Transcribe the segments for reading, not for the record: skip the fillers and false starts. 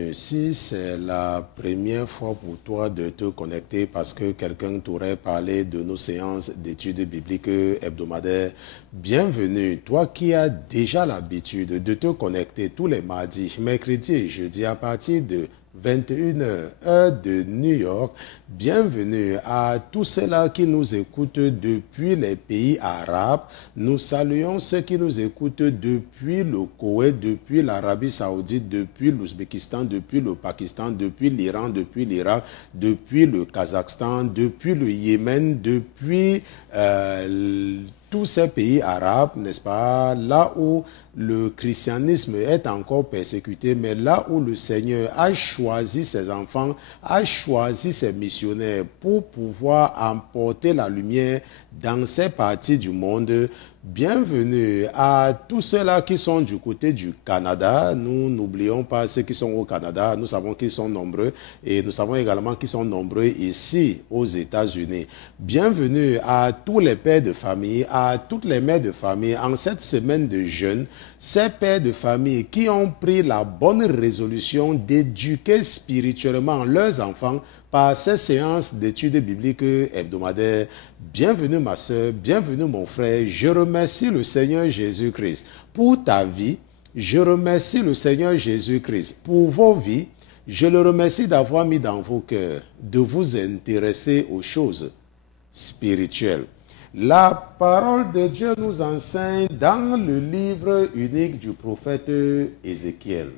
bienvenue. Si c'est la première fois pour toi de te connecter parce que quelqu'un t'aurait parlé de nos séances d'études bibliques hebdomadaires, bienvenue. Toi qui as déjà l'habitude de te connecter tous les mardis, mercredis et jeudis à partir de 21h, heure de New York. Bienvenue à tous ceux-là qui nous écoutent depuis les pays arabes. Nous saluons ceux qui nous écoutent depuis le Koweït, depuis l'Arabie Saoudite, depuis l'Ouzbékistan, depuis le Pakistan, depuis l'Iran, depuis l'Irak, depuis le Kazakhstan, depuis le Yémen, depuis tous ces pays arabes, n'est-ce pas, là où le christianisme est encore persécuté, mais là où le Seigneur a choisi ses enfants, a choisi ses missionnaires pour pouvoir emporter la lumière dans ces parties du monde. Bienvenue à tous ceux-là qui sont du côté du Canada. Nous n'oublions pas ceux qui sont au Canada. Nous savons qu'ils sont nombreux et nous savons également qu'ils sont nombreux ici aux États-Unis. Bienvenue à tous les pères de famille, à toutes les mères de famille en cette semaine de jeûne. Ces pères de famille qui ont pris la bonne résolution d'éduquer spirituellement leurs enfants par ces séances d'études bibliques hebdomadaires. Bienvenue ma soeur, bienvenue mon frère. Je remercie le Seigneur Jésus-Christ pour ta vie. Je remercie le Seigneur Jésus-Christ pour vos vies. Je le remercie d'avoir mis dans vos cœurs de vous intéresser aux choses spirituelles. La parole de Dieu nous enseigne dans le livre unique du prophète Ézéchiel.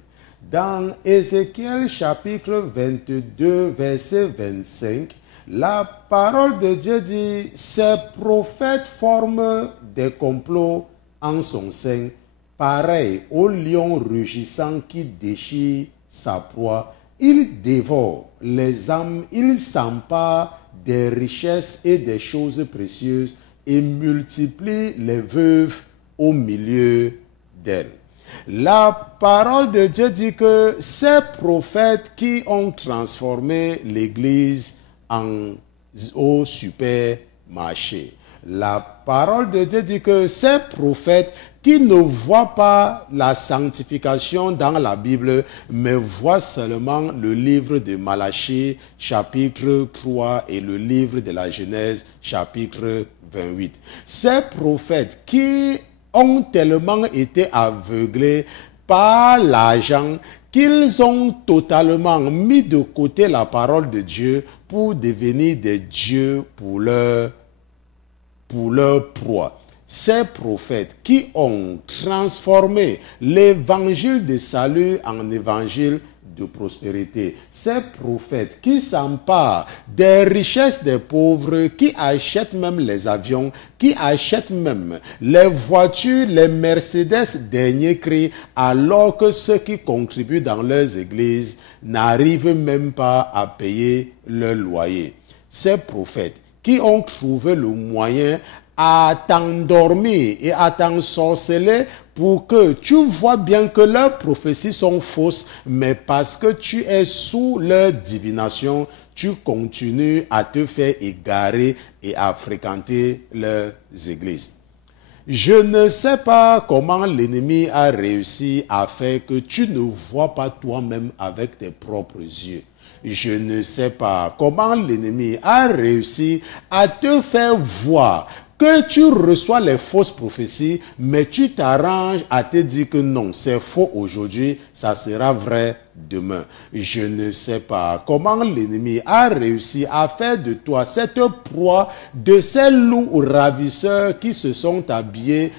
Dans Ézéchiel chapitre 22, verset 25, la parole de Dieu dit « Ces prophètes forment des complots en son sein, pareils au lion rugissant qui déchire sa proie. Ils dévorent les âmes, ils s'emparent des richesses et des choses précieuses et multiplient les veuves au milieu d'elles. » La parole de Dieu dit que ces prophètes qui ont transformé l'Église au supermarché. La parole de Dieu dit que ces prophètes qui ne voient pas la sanctification dans la Bible, mais voient seulement le livre de Malachie, chapitre 3, et le livre de la Genèse, chapitre 28. Ces prophètes qui ont tellement été aveuglés par l'argent qu'ils ont totalement mis de côté la parole de Dieu pour devenir des dieux pour leur proie. Ces prophètes qui ont transformé l'évangile de salut en évangile de prospérité. Ces prophètes qui s'emparent des richesses des pauvres, qui achètent même les avions, qui achètent même les voitures, les Mercedes dernier cri, alors que ceux qui contribuent dans leurs églises n'arrivent même pas à payer leur loyer. Ces prophètes qui ont trouvé le moyen à t'endormir et à t'ensorceler pour que tu vois bien que leurs prophéties sont fausses, mais parce que tu es sous leur divination, tu continues à te faire égarer et à fréquenter leurs églises. Je ne sais pas comment l'ennemi a réussi à faire que tu ne vois pas toi-même avec tes propres yeux. Je ne sais pas comment l'ennemi a réussi à te faire voir que tu reçois les fausses prophéties, mais tu t'arranges à te dire que non, c'est faux aujourd'hui, ça sera vrai demain. Je ne sais pas comment l'ennemi a réussi à faire de toi cette proie de ces loups ravisseurs qui se sont habillés,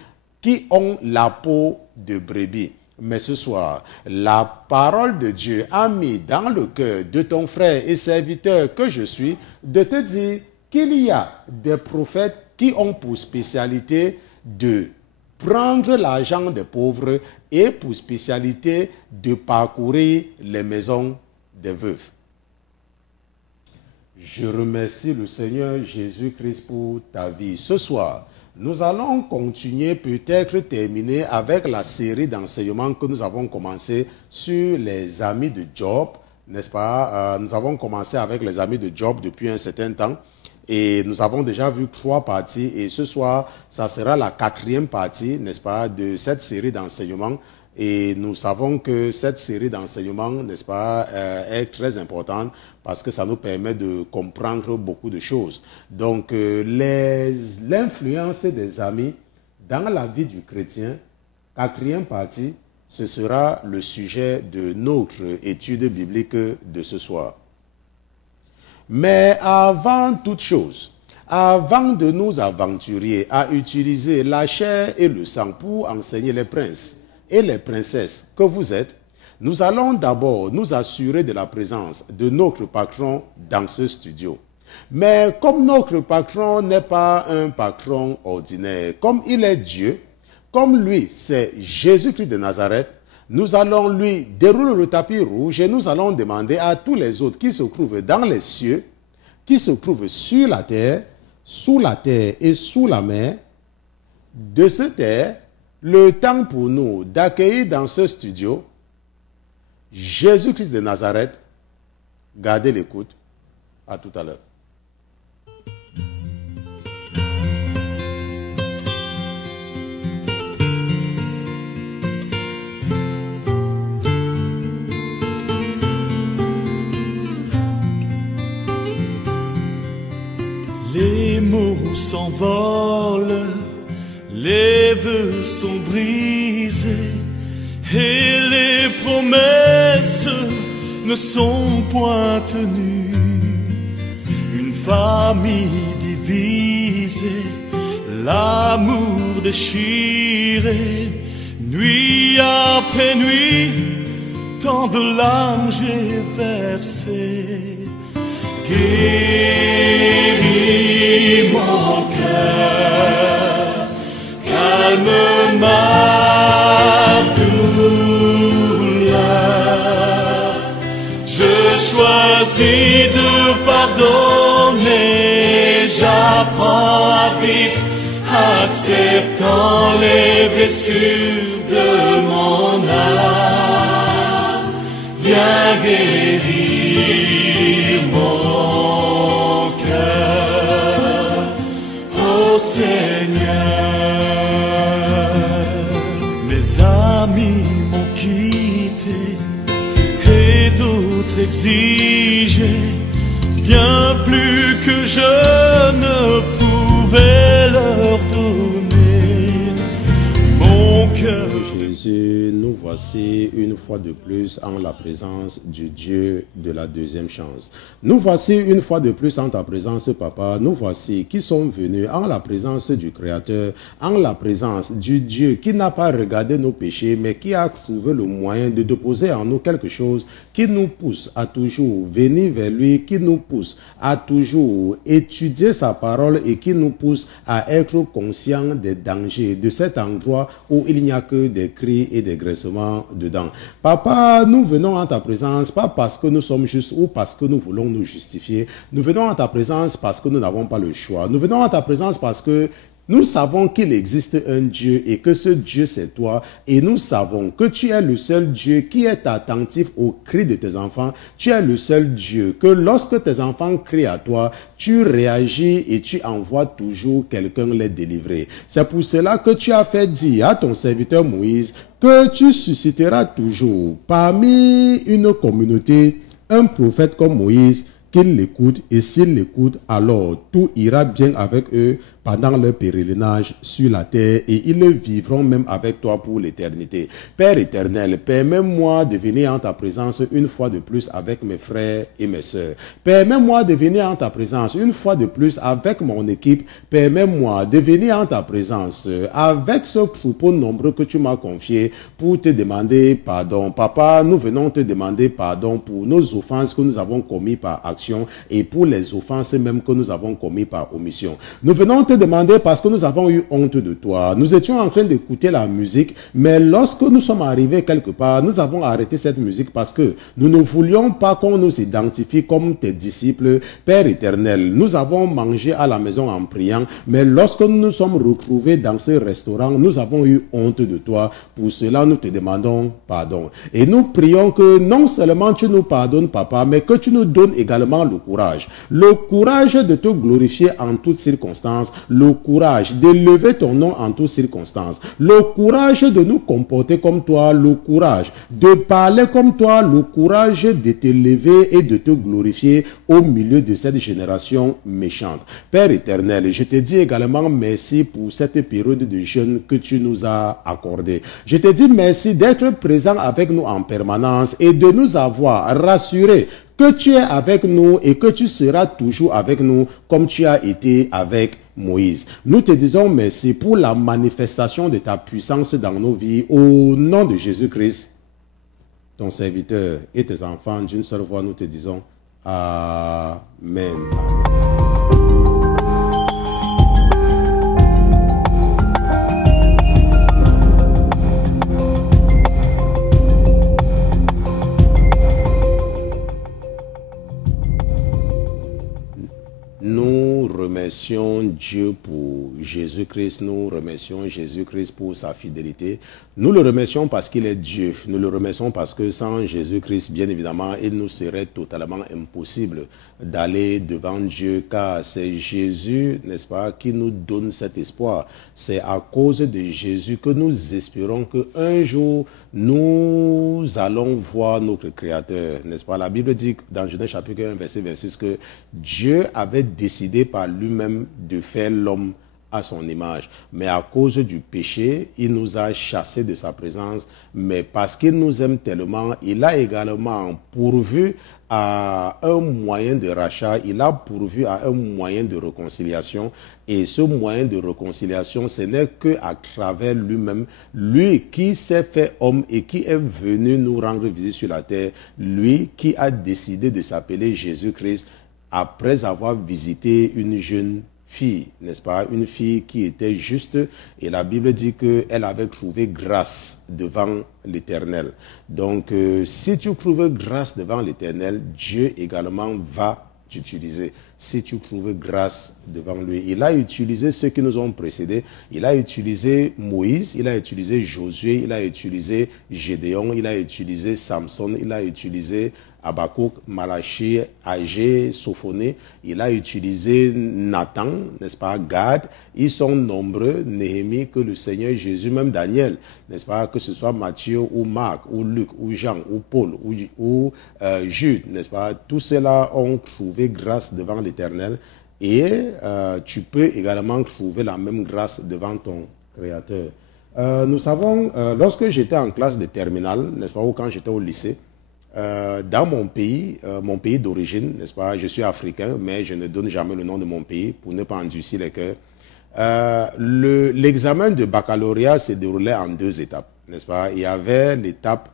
qui ont la peau de brebis. Mais ce soir, la parole de Dieu a mis dans le cœur de ton frère et serviteur que je suis de te dire qu'il y a des prophètes qui ont pour spécialité de prendre l'argent des pauvres et pour spécialité de parcourir les maisons des veuves. Je remercie le Seigneur Jésus-Christ pour ta vie. Ce soir, nous allons continuer, peut-être terminer avec la série d'enseignements que nous avons commencé sur les amis de Job, n'est-ce pas? Nous avons commencé avec les amis de Job depuis un certain temps. Et nous avons déjà vu 3 parties et ce soir, ça sera la 4e partie, n'est-ce pas, de cette série d'enseignements Et nous savons que cette série d'enseignements, n'est-ce pas, est très importante parce que ça nous permet de comprendre beaucoup de choses. Donc, l'influence des amis dans la vie du chrétien, quatrième partie, ce sera le sujet de notre étude biblique de ce soir. Mais avant toute chose, avant de nous aventurer à utiliser la chair et le sang pour enseigner les princes et les princesses que vous êtes, nous allons d'abord nous assurer de la présence de notre patron dans ce studio. Mais comme notre patron n'est pas un patron ordinaire, comme il est Dieu, comme lui c'est Jésus-Christ de Nazareth, nous allons lui dérouler le tapis rouge et nous allons demander à tous les autres qui se trouvent dans les cieux, qui se trouvent sur la terre, sous la terre et sous la mer, de se taire le temps pour nous d'accueillir dans ce studio Jésus-Christ de Nazareth. Gardez l'écoute. À tout à l'heure. Les mots s'envolent, les vœux sont brisés et les promesses ne sont point tenues. Une famille divisée, l'amour déchiré, nuit après nuit, tant de larmes j'ai versé. Guéris mon cœur, calme ma douleur. Je choisis de pardonner, j'apprends à vivre, acceptant les blessures de mon âme. Viens guérir mon cœur, ô Seigneur. Mes amis m'ont quitté et d'autres exigé bien plus que je ne pouvais leur donner. Mon cœur. Jésus, nous voici une fois de plus en la présence du Dieu de la deuxième chance. Nous voici une fois de plus en ta présence, Papa. Nous voici qui sommes venus en la présence du Créateur, en la présence du Dieu qui n'a pas regardé nos péchés, mais qui a trouvé le moyen de déposer en nous quelque chose qui nous pousse à toujours venir vers lui, qui nous pousse à toujours étudier sa parole et qui nous pousse à être conscients des dangers de cet endroit où il n'y a que des cris et des graissements dedans. Papa, nous venons en ta présence, pas parce que nous sommes justes ou parce que nous voulons nous justifier. Nous venons en ta présence parce que nous n'avons pas le choix. Nous venons en ta présence parce que nous savons qu'il existe un Dieu et que ce Dieu c'est toi. Et nous savons que tu es le seul Dieu qui est attentif aux cris de tes enfants. Tu es le seul Dieu que lorsque tes enfants crient à toi, tu réagis et tu envoies toujours quelqu'un les délivrer. C'est pour cela que tu as fait dire à ton serviteur Moïse que tu susciteras toujours parmi une communauté un prophète comme Moïse, qu'il l'écoute, et s'il l'écoute, alors tout ira bien avec eux pendant leur pèlerinage sur la terre et ils vivront même avec toi pour l'éternité. Père éternel, permets-moi de venir en ta présence une fois de plus avec mes frères et mes sœurs. Permets-moi de venir en ta présence une fois de plus avec mon équipe. Permets-moi de venir en ta présence avec ce troupeau nombreux que tu m'as confié pour te demander pardon. Papa, nous venons te demander pardon pour nos offenses que nous avons commises par action et pour les offenses même que nous avons commises par omission. Nous venons te demander parce que nous avons eu honte de toi. Nous étions en train d'écouter la musique, mais lorsque nous sommes arrivés quelque part, nous avons arrêté cette musique parce que nous ne voulions pas qu'on nous identifie comme tes disciples. Père éternel, nous avons mangé à la maison en priant, mais lorsque nous nous sommes retrouvés dans ce restaurant, nous avons eu honte de toi. Pour cela, nous te demandons pardon. Et nous prions que non seulement tu nous pardonnes, Papa, mais que tu nous donnes également le courage. Le courage de te glorifier en toutes circonstances. le courage d'élever ton nom en toutes circonstances, le courage de nous comporter comme toi, le courage de parler comme toi, le courage de t'élever et de te glorifier au milieu de cette génération méchante. Père éternel, je te dis également merci pour cette période de jeûne que tu nous as accordée. Je te dis merci d'être présent avec nous en permanence et de nous avoir rassurés que tu es avec nous et que tu seras toujours avec nous comme tu as été avec Moïse. Nous te disons merci pour la manifestation de ta puissance dans nos vies au nom de Jésus-Christ, ton serviteur et tes enfants. D'une seule voix, nous te disons Amen. Nous remercions Dieu pour Jésus-Christ, nous remercions Jésus-Christ pour sa fidélité. Nous le remercions parce qu'il est Dieu. Nous le remercions parce que sans Jésus-Christ, bien évidemment, il nous serait totalement impossible d'aller devant Dieu, car c'est Jésus, n'est-ce pas, qui nous donne cet espoir. C'est à cause de Jésus que nous espérons qu'un jour, nous allons voir notre Créateur, n'est-ce pas? La Bible dit dans Genèse chapitre 1, verset 26, que Dieu avait décidé par lui-même de faire l'homme à son image. Mais à cause du péché, il nous a chassés de sa présence. Mais parce qu'il nous aime tellement, il a également pourvu à un moyen de rachat, il a pourvu à un moyen de réconciliation. Et ce moyen de réconciliation, ce n'est qu'à travers lui-même, lui qui s'est fait homme et qui est venu nous rendre visite sur la terre, lui qui a décidé de s'appeler Jésus-Christ après avoir visité une jeune fille, n'est-ce pas? Une fille qui était juste, et la Bible dit qu'elle avait trouvé grâce devant l'Éternel. Donc, si tu trouves grâce devant l'Éternel, Dieu également va t'utiliser. Si tu trouves grâce devant lui, il a utilisé ceux qui nous ont précédés. Il a utilisé Moïse, il a utilisé Josué, il a utilisé Gédéon, il a utilisé Samson, il a utilisé Habakkuk, Malachie, Agé, Sophonie, il a utilisé Nathan, n'est-ce pas, Gad, ils sont nombreux, Néhémie, que le Seigneur Jésus, même Daniel, n'est-ce pas, que ce soit Matthieu ou Marc, ou Luc, ou Jean, ou Paul, ou Jude, n'est-ce pas, tous ceux-là ont trouvé grâce devant l'Éternel et tu peux également trouver la même grâce devant ton Créateur. Nous savons, lorsque j'étais en classe de terminale, n'est-ce pas, ou quand j'étais au lycée, dans mon pays d'origine, n'est-ce pas, je suis africain, mais je ne donne jamais le nom de mon pays pour ne pas endurcir les cœurs. L'examen de baccalauréat se déroulait en 2 étapes, n'est-ce pas? Il y avait l'étape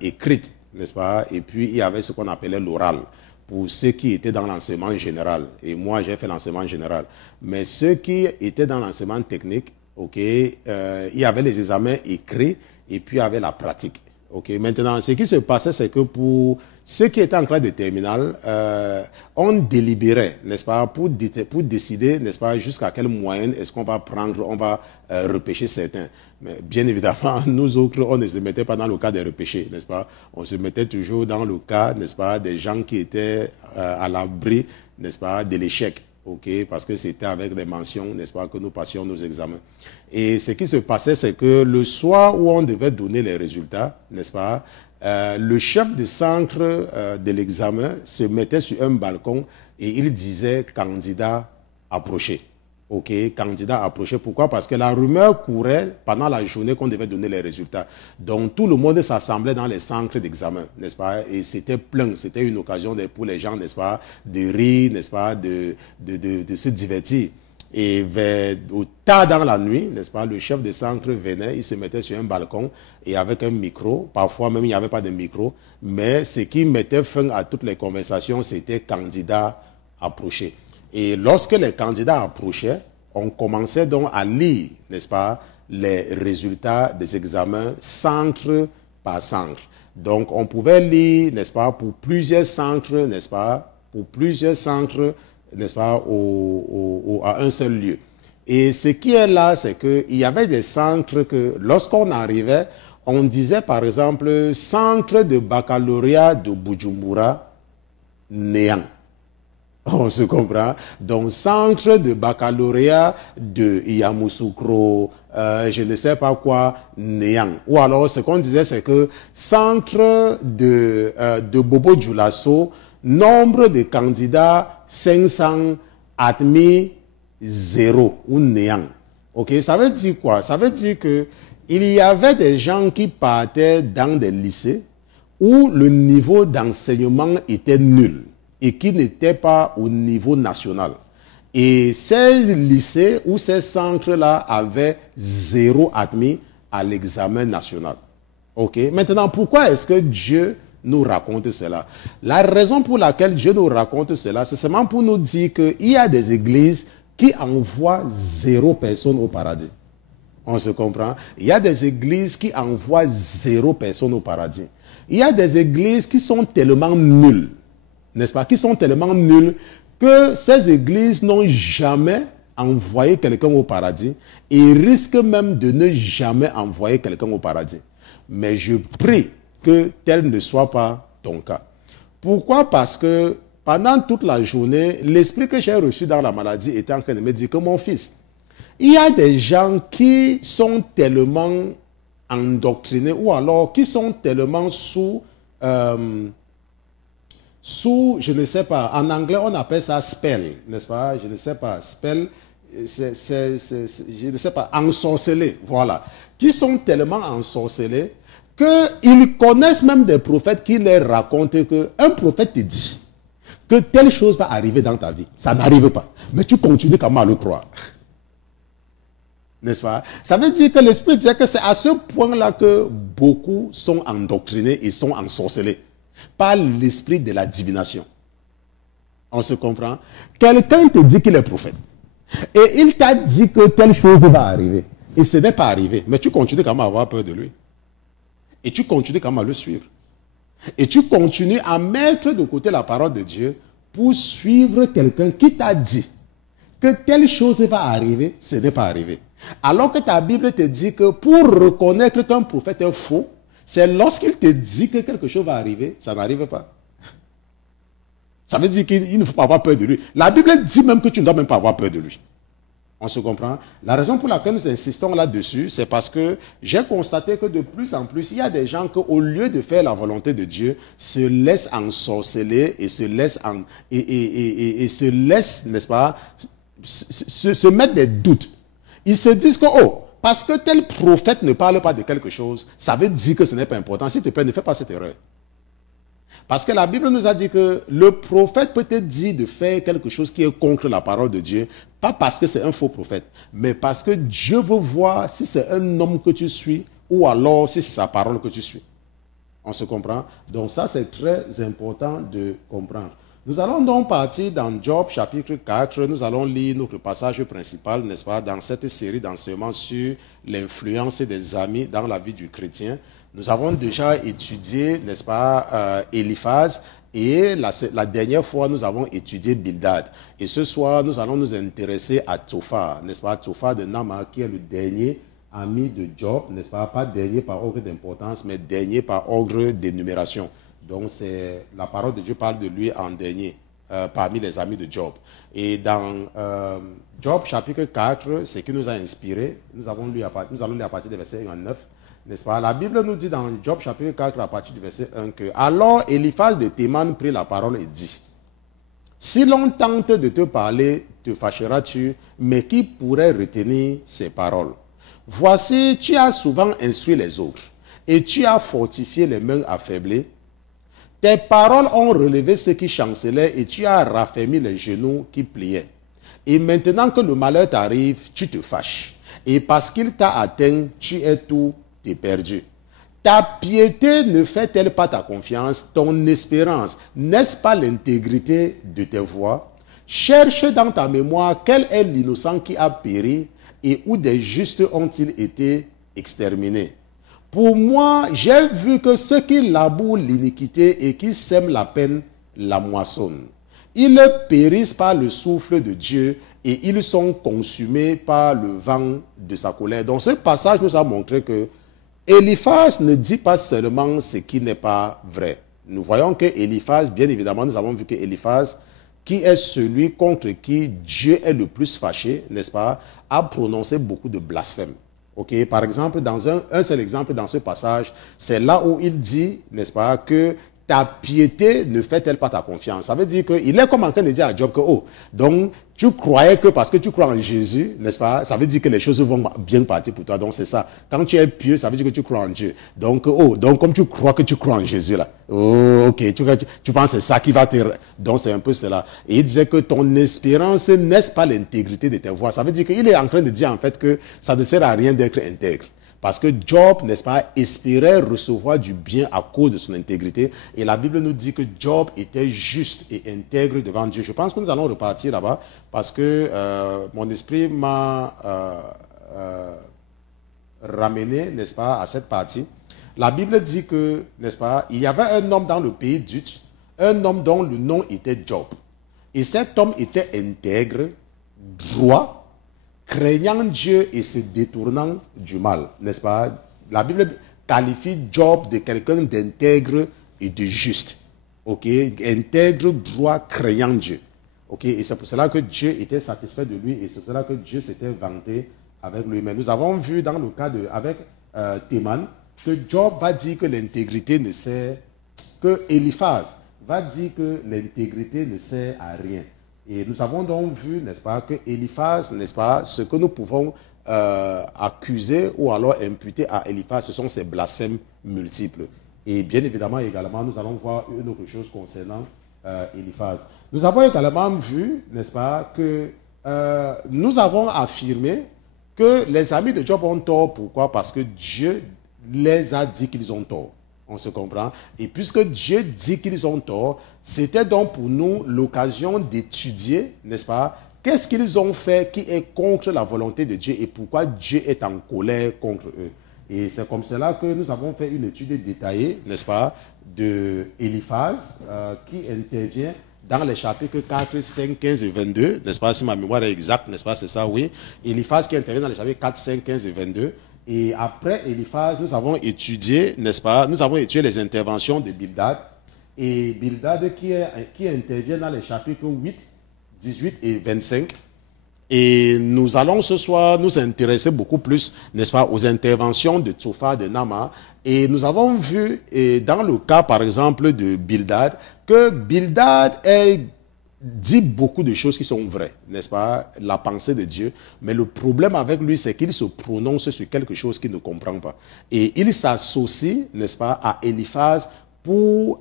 écrite, n'est-ce pas? Et puis il y avait ce qu'on appelait l'oral, pour ceux qui étaient dans l'enseignement général. Et moi, j'ai fait l'enseignement général. Mais ceux qui étaient dans l'enseignement technique, ok, il y avait les examens écrits et puis il y avait la pratique. Okay. Maintenant, ce qui se passait, c'est que pour ceux qui étaient en classe de terminale, on délibérait, n'est-ce pas, pour décider, n'est-ce pas, jusqu'à quelle moyenne est-ce qu'on va prendre, on va repêcher certains. Mais bien évidemment, nous autres, on ne se mettait pas dans le cas des repêchés, n'est-ce pas? On se mettait toujours dans le cas, n'est-ce pas, des gens qui étaient à l'abri, n'est-ce pas, de l'échec. Ok, parce que c'était avec des mentions, n'est-ce pas, que nous passions nos examens. Et ce qui se passait, c'est que le soir où on devait donner les résultats, n'est-ce pas, le chef de centre de l'examen se mettait sur un balcon et il disait « candidat approché ». Ok, candidat approché. Pourquoi? Parce que la rumeur courait pendant la journée qu'on devait donner les résultats. Donc, tout le monde s'assemblait dans les centres d'examen, n'est-ce pas? Et c'était plein. C'était une occasion pour les gens, n'est-ce pas, de rire, n'est-ce pas, de se divertir. Et tard dans la nuit, n'est-ce pas, le chef de centre venait, il se mettait sur un balcon et avec un micro. Parfois même, il n'y avait pas de micro. Mais ce qui mettait fin à toutes les conversations, c'était candidat approché. Et lorsque les candidats approchaient, on commençait donc à lire, n'est-ce pas, les résultats des examens centre par centre. Donc, on pouvait lire, n'est-ce pas, pour plusieurs centres, n'est-ce pas, n'est-ce pas, à un seul lieu. Et ce qui est là, c'est qu'il y avait des centres que, lorsqu'on arrivait, on disait par exemple, centre de baccalauréat de Bujumbura, néant. On se comprend. Donc, centre de baccalauréat de Yamoussoukro, je ne sais pas quoi, Néang. Ou alors, ce qu'on disait, c'est que centre de Bobo Dioulasso, nombre de candidats 500, admis 0 ou Néang. Ok, ça veut dire quoi? Ça veut dire que il y avait des gens qui partaient dans des lycées où le niveau d'enseignement était nul et qui n'était pas au niveau national. Et ces lycées ou ces centres-là avaient 0 admis à l'examen national. Ok. Maintenant, pourquoi est-ce que Dieu nous raconte cela? La raison pour laquelle Dieu nous raconte cela, c'est seulement pour nous dire qu'il y a des églises qui envoient 0 personnes au paradis. On se comprend? Il y a des églises qui envoient 0 personnes au paradis. Il y a des églises qui sont tellement nulles, n'est-ce pas? Qui sont tellement nulles que ces églises n'ont jamais envoyé quelqu'un au paradis et risquent même de ne jamais envoyer quelqu'un au paradis. Mais je prie que tel ne soit pas ton cas. Pourquoi? Parce que pendant toute la journée, l'esprit que j'ai reçu dans la maladie était en train de me dire que mon fils, il y a des gens qui sont tellement endoctrinés ou alors qui sont tellement sous, je ne sais pas, en anglais on appelle ça spell, n'est-ce pas? Je ne sais pas, spell, je ne sais pas, ensorcelés, voilà. Qui sont tellement ensorcelés qu'ils connaissent même des prophètes qui leur racontent qu'un prophète te dit que telle chose va arriver dans ta vie. Ça n'arrive pas. Mais tu continues quand même à le croire. N'est-ce pas? Ça veut dire que l'Esprit dit que c'est à ce point-là que beaucoup sont endoctrinés et sont ensorcelés par l'esprit de la divination. On se comprend? Quelqu'un te dit qu'il est prophète. Et il t'a dit que telle chose va arriver. Et ce n'est pas arrivé. Mais tu continues quand même à avoir peur de lui. Et tu continues quand même à le suivre. Et tu continues à mettre de côté la parole de Dieu pour suivre quelqu'un qui t'a dit que telle chose va arriver, ce n'est pas arrivé. Alors que ta Bible te dit que pour reconnaître qu'un prophète est faux, c'est lorsqu'il te dit que quelque chose va arriver, ça n'arrive pas. Ça veut dire qu'il ne faut pas avoir peur de lui. La Bible dit même que tu ne dois même pas avoir peur de lui. On se comprend? La raison pour laquelle nous insistons là-dessus, c'est parce que j'ai constaté que de plus en plus, il y a des gens qui, au lieu de faire la volonté de Dieu, se laissent ensorceler et se laissent, se laissent, n'est-ce pas, se mettre des doutes. Ils se disent que, oh, parce que tel prophète ne parle pas de quelque chose, ça veut dire que ce n'est pas important. S'il te plaît, ne fais pas cette erreur. Parce que la Bible nous a dit que le prophète peut te dire de faire quelque chose qui est contre la parole de Dieu, pas parce que c'est un faux prophète, mais parce que Dieu veut voir si c'est un homme que tu suis ou alors si c'est sa parole que tu suis. On se comprend? Donc ça, c'est très important de comprendre. Nous allons donc partir dans Job chapitre 4. Nous allons lire notre passage principal, n'est-ce pas, dans cette série d'enseignements sur l'influence des amis dans la vie du chrétien. Nous avons déjà étudié, n'est-ce pas, Eliphaz, et la dernière fois, nous avons étudié Bildad. Et ce soir, nous allons nous intéresser à Tsophar, n'est-ce pas, Tsophar de Nama, qui est le dernier ami de Job, n'est-ce pas, pas dernier par ordre d'importance, mais dernier par ordre d'énumération. Donc, la parole de Dieu parle de lui en dernier, parmi les amis de Job. Et dans Job chapitre 4, ce qui nous a inspiré, nous allons lire à partir du verset 1 à 9, n'est-ce pas? La Bible nous dit dans Job chapitre 4 à partir du verset 1 que « Alors Eliphaz de Théman prit la parole et dit « Si l'on tente de te parler, te fâcheras-tu, mais qui pourrait retenir ces paroles? Voici, tu as souvent instruit les autres, et tu as fortifié les mains affaiblies. Tes paroles ont relevé ceux qui chancelaient, et tu as raffermi les genoux qui pliaient. Et maintenant que le malheur t'arrive, tu te fâches. Et parce qu'il t'a atteint, tu es tout t'es perdu. Ta piété ne fait-elle pas ta confiance, ton espérance? N'est-ce pas l'intégrité de tes voies? Cherche dans ta mémoire quel est l'innocent qui a péri et où des justes ont-ils été exterminés. Pour moi, j'ai vu que ceux qui labourent l'iniquité et qui sèment la peine la moissonnent. Ils périssent par le souffle de Dieu et ils sont consumés par le vent de sa colère. Donc ce passage nous a montré que Eliphaz ne dit pas seulement ce qui n'est pas vrai. Nous voyons que Eliphaz, bien évidemment, nous avons vu que Eliphaz qui est celui contre qui Dieu est le plus fâché, n'est-ce pas, a prononcé beaucoup de blasphèmes. Ok, par exemple, dans un seul exemple dans ce passage, c'est là où il dit, n'est-ce pas, que ta piété ne fait-elle pas ta confiance? Ça veut dire qu'il est comme en train de dire à Job que, oh, donc tu croyais que parce que tu crois en Jésus, n'est-ce pas, ça veut dire que les choses vont bien partir pour toi. Donc c'est ça. Quand tu es pieux, ça veut dire que tu crois en Dieu. Donc, oh, donc comme tu crois que tu crois en Jésus là, oh, ok, tu penses que c'est ça qui va te... Donc c'est un peu cela. Et il disait que ton espérance n'est pas l'intégrité de tes voies. Ça veut dire qu'il est en train de dire en fait que ça ne sert à rien d'être intègre. Parce que Job, n'est-ce pas, espérait recevoir du bien à cause de son intégrité. Et la Bible nous dit que Job était juste et intègre devant Dieu. Je pense que nous allons repartir là-bas parce que mon esprit m'a ramené, n'est-ce pas, à cette partie. La Bible dit que, n'est-ce pas, il y avait un homme dans le pays d'Uth, un homme dont le nom était Job. Et cet homme était intègre, droit, craignant Dieu et se détournant du mal, n'est-ce pas? La Bible qualifie Job de quelqu'un d'intègre et de juste. Ok? Intègre, droit, craignant Dieu. Ok? Et c'est pour cela que Dieu était satisfait de lui et c'est pour cela que Dieu s'était vanté avec lui. Mais nous avons vu dans le cas avec Théman que Job va dire que l'intégrité ne sert, que Eliphaz va dire que l'intégrité ne sert à rien. Et nous avons donc vu, n'est-ce pas, que Eliphaz, n'est-ce pas, ce que nous pouvons accuser ou alors imputer à Eliphaz, ce sont ses blasphèmes multiples. Et bien évidemment, également, nous allons voir une autre chose concernant Eliphaz. Nous avons également vu, n'est-ce pas, que nous avons affirmé que les amis de Job ont tort. Pourquoi? Parce que Dieu les a dit qu'ils ont tort. On se comprend. Et puisque Dieu dit qu'ils ont tort, c'était donc pour nous l'occasion d'étudier, n'est-ce pas, qu'est-ce qu'ils ont fait qui est contre la volonté de Dieu et pourquoi Dieu est en colère contre eux. Et c'est comme cela que nous avons fait une étude détaillée, n'est-ce pas, de Eliphaz qui intervient dans les chapitres 4, 5, 15 et 22, n'est-ce pas, si ma mémoire est exacte, n'est-ce pas, c'est ça, oui. Eliphaz qui intervient dans les chapitres 4, 5, 15 et 22. Et après Eliphaz, nous avons étudié, n'est-ce pas, nous avons étudié les interventions de Bildad. Et Bildad qui intervient dans les chapitres 8, 18 et 25. Et nous allons ce soir nous intéresser beaucoup plus, n'est-ce pas, aux interventions de Tsofa, de Nama. Et nous avons vu, et dans le cas par exemple de Bildad, que Bildad dit beaucoup de choses qui sont vraies, n'est-ce pas, la pensée de Dieu. Mais le problème avec lui, c'est qu'il se prononce sur quelque chose qu'il ne comprend pas. Et il s'associe, n'est-ce pas, à Eliphaz pour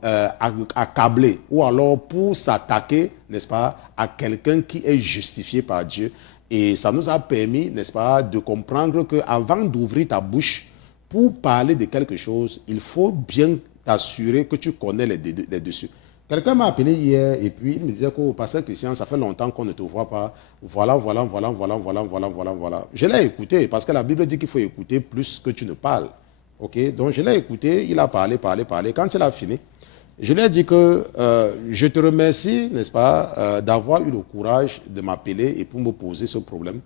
accabler ou alors pour s'attaquer, n'est-ce pas, à quelqu'un qui est justifié par Dieu. Et ça nous a permis, n'est-ce pas, de comprendre qu'avant d'ouvrir ta bouche pour parler de quelque chose, il faut bien t'assurer que tu connais les dessus. Quelqu'un m'a appelé hier et puis il me disait que pasteur Christian, ça fait longtemps qu'on ne te voit pas. Voilà. Je l'ai écouté parce que la Bible dit qu'il faut écouter plus que tu ne parles. Ok, donc je l'ai écouté, il a parlé. Quand il a fini, je lui ai dit que je te remercie, n'est-ce pas, d'avoir eu le courage de m'appeler et pour me poser ce problème.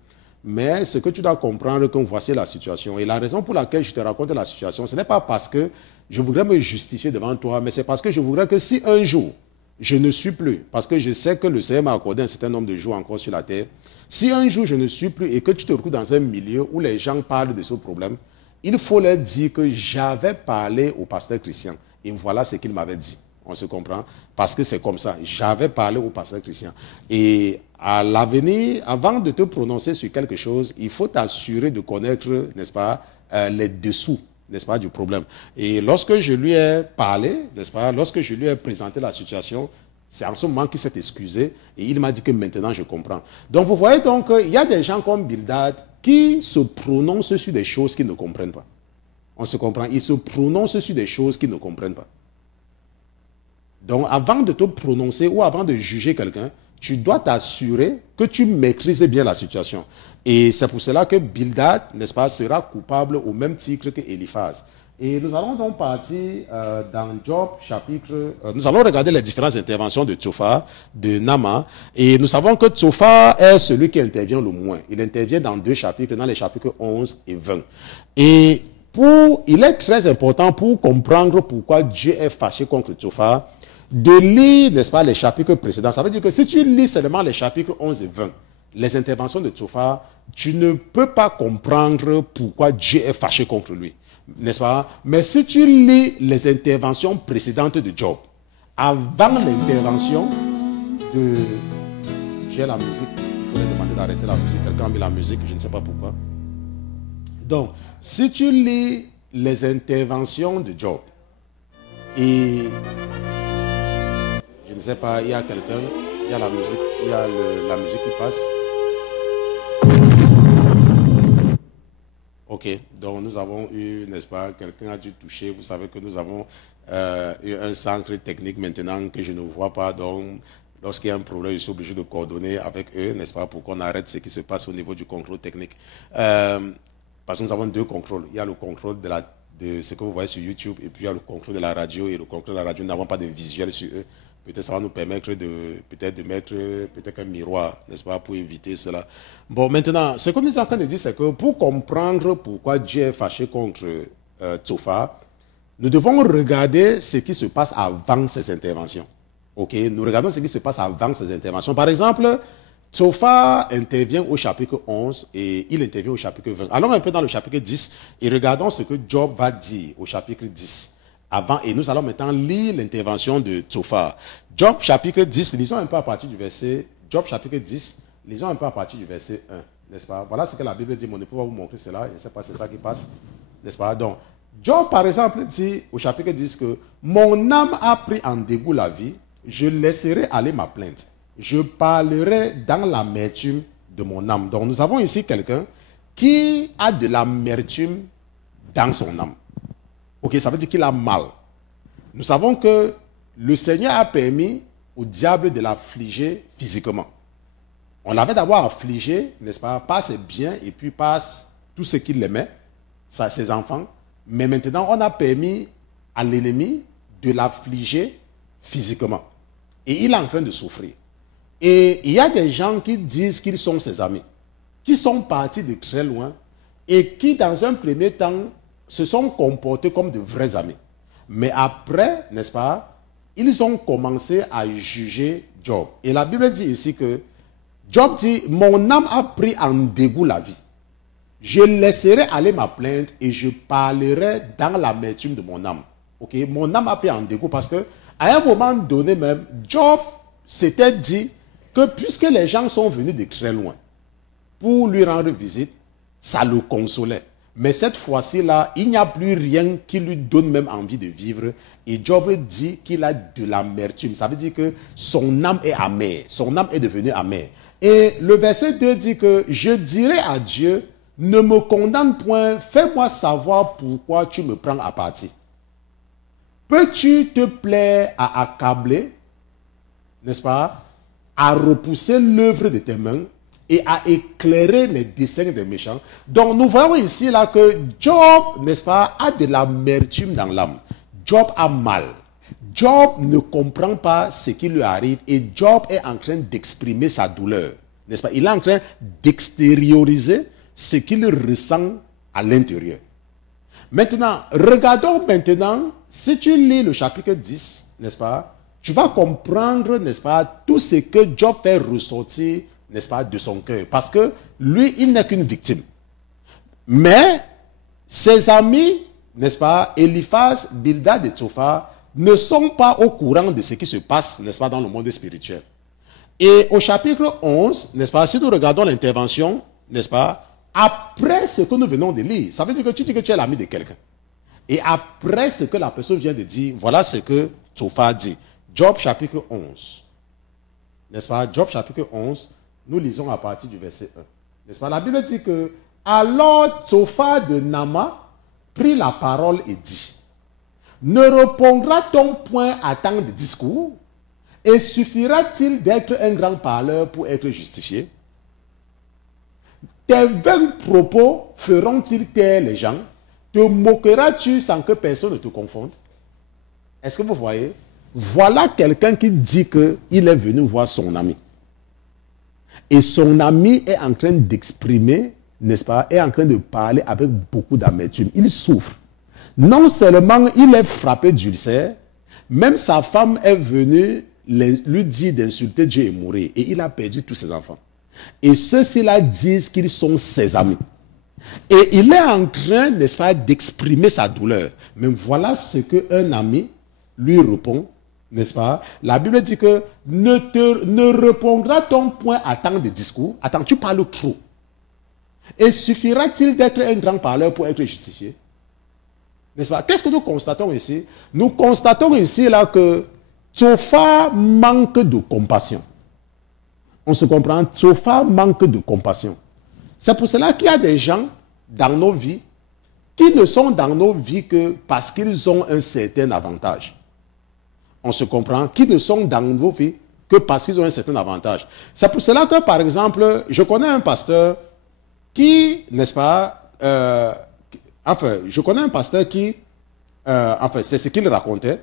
Mais ce que tu dois comprendre, que voici la situation. Et la raison pour laquelle je te raconte la situation, ce n'est pas parce que je voudrais me justifier devant toi, mais c'est parce que je voudrais que si un jour, je ne suis plus, parce que je sais que le Seigneur m'a accordé un certain nombre de jours encore sur la terre, si un jour je ne suis plus et que tu te retrouves dans un milieu où les gens parlent de ce problème, il faut leur dire que j'avais parlé au pasteur Christian. Et voilà ce qu'il m'avait dit. On se comprend? Parce que c'est comme ça. J'avais parlé au pasteur Christian. Et à l'avenir, avant de te prononcer sur quelque chose, il faut t'assurer de connaître, n'est-ce pas, les dessous, n'est-ce pas, du problème. Et lorsque je lui ai parlé, n'est-ce pas, lorsque je lui ai présenté la situation, c'est en ce moment qu'il s'est excusé et il m'a dit que maintenant je comprends. Donc vous voyez donc qu'il y a des gens comme Bildad qui se prononcent sur des choses qu'ils ne comprennent pas. On se comprend? Ils se prononcent sur des choses qu'ils ne comprennent pas. Donc avant de te prononcer ou avant de juger quelqu'un, tu dois t'assurer que tu maîtrises bien la situation. Et c'est pour cela que Bildad, n'est-ce pas, sera coupable au même titre que Eliphaz. Et nous allons donc partir dans Job chapitre... nous allons regarder les différentes interventions de Tsofa, de Nama. Et nous savons que Tsofa est celui qui intervient le moins. Il intervient dans 2 chapitres, dans les chapitres 11 et 20. Et il est très important pour comprendre pourquoi Dieu est fâché contre Tsofa, de lire, n'est-ce pas, les chapitres précédents. Ça veut dire que si tu lis seulement les chapitres 11 et 20, les interventions de Tsophar, tu ne peux pas comprendre pourquoi Dieu est fâché contre lui. N'est-ce pas? Mais si tu lis les interventions précédentes de Job, avant l'intervention de... J'ai la musique, il faudrait demander d'arrêter la musique. Quelqu'un a mis la musique, je ne sais pas pourquoi. Donc, si tu lis les interventions de Job, et je ne sais pas, il y a quelqu'un, il y a la musique, il y a la musique qui passe. Ok, donc nous avons eu, n'est-ce pas, quelqu'un a dû toucher. Vous savez que nous avons eu un centre technique maintenant que je ne vois pas. Donc, lorsqu'il y a un problème, je suis obligé de coordonner avec eux, n'est-ce pas, pour qu'on arrête ce qui se passe au niveau du contrôle technique. Parce que nous avons deux contrôles. Il y a le contrôle de ce que vous voyez sur YouTube, et puis il y a le contrôle de la radio. Et le contrôle de la radio, nous n'avons pas de visuel sur eux. Peut-être ça va nous permettre de mettre peut-être un miroir, n'est-ce pas, pour éviter cela. Bon, maintenant, ce que nous sommes en train de dire, c'est que pour comprendre pourquoi Dieu est fâché contre Tsophar, nous devons regarder ce qui se passe avant ces interventions. Ok, nous regardons ce qui se passe avant ces interventions. Par exemple, Tsophar intervient au chapitre 11 et il intervient au chapitre 20. Allons un peu dans le chapitre 10 et regardons ce que Job va dire au chapitre 10. Avant, et nous allons maintenant lire l'intervention de Tsophar. Job chapitre 10, lisons un peu à partir du verset, Job chapitre 10, lisons un peu à partir du verset 1, n'est-ce pas? Voilà ce que la Bible dit, mon époux va vous montrer cela, je ne sais pas si c'est ça qui passe, n'est-ce pas? Donc, Job par exemple dit au chapitre 10 que « Mon âme a pris en dégoût la vie, je laisserai aller ma plainte, je parlerai dans l'amertume de mon âme. » Donc nous avons ici quelqu'un qui a de l'amertume dans son âme. Ok, ça veut dire qu'il a mal. Nous savons que le Seigneur a permis au diable de l'affliger physiquement. On l'avait d'abord affligé, n'est-ce pas, par ses biens et puis par tout ce qu'il aimait, ses enfants. Mais maintenant, on a permis à l'ennemi de l'affliger physiquement. Et il est en train de souffrir. Et il y a des gens qui disent qu'ils sont ses amis, qui sont partis de très loin et qui, dans un premier temps, se sont comportés comme de vrais amis. Mais après, n'est-ce pas, ils ont commencé à juger Job. Et la Bible dit ici que Job dit, mon âme a pris en dégoût la vie. Je laisserai aller ma plainte et je parlerai dans l'amertume de mon âme. Ok, mon âme a pris en dégoût parce que à un moment donné même, Job s'était dit que puisque les gens sont venus de très loin pour lui rendre visite, ça le consolait. Mais cette fois-ci-là, il n'y a plus rien qui lui donne même envie de vivre. Et Job dit qu'il a de l'amertume. Ça veut dire que son âme est amère. Son âme est devenue amère. Et le verset 2 dit que je dirai à Dieu, ne me condamne point, fais-moi savoir pourquoi tu me prends à partie. Peux-tu te plaire à accabler, n'est-ce pas, à repousser l'œuvre de tes mains et à éclairer les desseins des méchants. Donc nous voyons ici là que Job, n'est-ce pas, a de l'amertume dans l'âme. Job a mal. Job ne comprend pas ce qui lui arrive et Job est en train d'exprimer sa douleur. N'est-ce pas? Il est en train d'extérioriser ce qu'il ressent à l'intérieur. Maintenant, regardons maintenant, si tu lis le chapitre 10, n'est-ce pas, tu vas comprendre, n'est-ce pas, tout ce que Job fait ressortir, n'est-ce pas, de son cœur. Parce que lui, il n'est qu'une victime. Mais ses amis, n'est-ce pas, Eliphaz, Bildad et Tsophar, ne sont pas au courant de ce qui se passe, n'est-ce pas, dans le monde spirituel. Et au chapitre 11, n'est-ce pas, si nous regardons l'intervention, n'est-ce pas, après ce que nous venons de lire, ça veut dire que tu dis que tu es l'ami de quelqu'un. Et après ce que la personne vient de dire, voilà ce que Tsophar dit. Job chapitre 11. N'est-ce pas? Job chapitre 11, nous lisons à partir du verset 1. N'est-ce pas? La Bible dit que alors Tsophar de Nama prit la parole et dit, ne répondra-t-on point à tant de discours? Et suffira-t-il d'être un grand parleur pour être justifié? Tes vains propos feront-ils taire les gens? Te moqueras-tu sans que personne ne te confonde? Est-ce que vous voyez? Voilà quelqu'un qui dit qu'il est venu voir son ami. Et son ami est en train d'exprimer, n'est-ce pas, est en train de parler avec beaucoup d'amertume. Il souffre. Non seulement il est frappé d'ulcère, Même sa femme est venue lui dire d'insulter Dieu et mourir. Et il a perdu tous ses enfants. Et ceux-ci-là disent qu'ils sont ses amis. Et il est en train, n'est-ce pas, d'exprimer sa douleur. Mais voilà ce qu'un ami lui répond, n'est-ce pas? La Bible dit que ne répondra-t-on point à tant de discours? Attends, tu parles trop. Et suffira-t-il d'être un grand parleur pour être justifié? N'est-ce pas? Qu'est-ce que nous constatons ici? Nous constatons ici là que Tsofa manque de compassion. On se comprend? Tsofa manque de compassion. C'est pour cela qu'il y a des gens dans nos vies qui ne sont dans nos vies que parce qu'ils ont un certain avantage. On se comprend? Qui ne sont dans nos vies que parce qu'ils ont un certain avantage. C'est pour cela que, par exemple, je connais un pasteur qui, n'est-ce pas, je connais un pasteur qui, c'est ce qu'il racontait.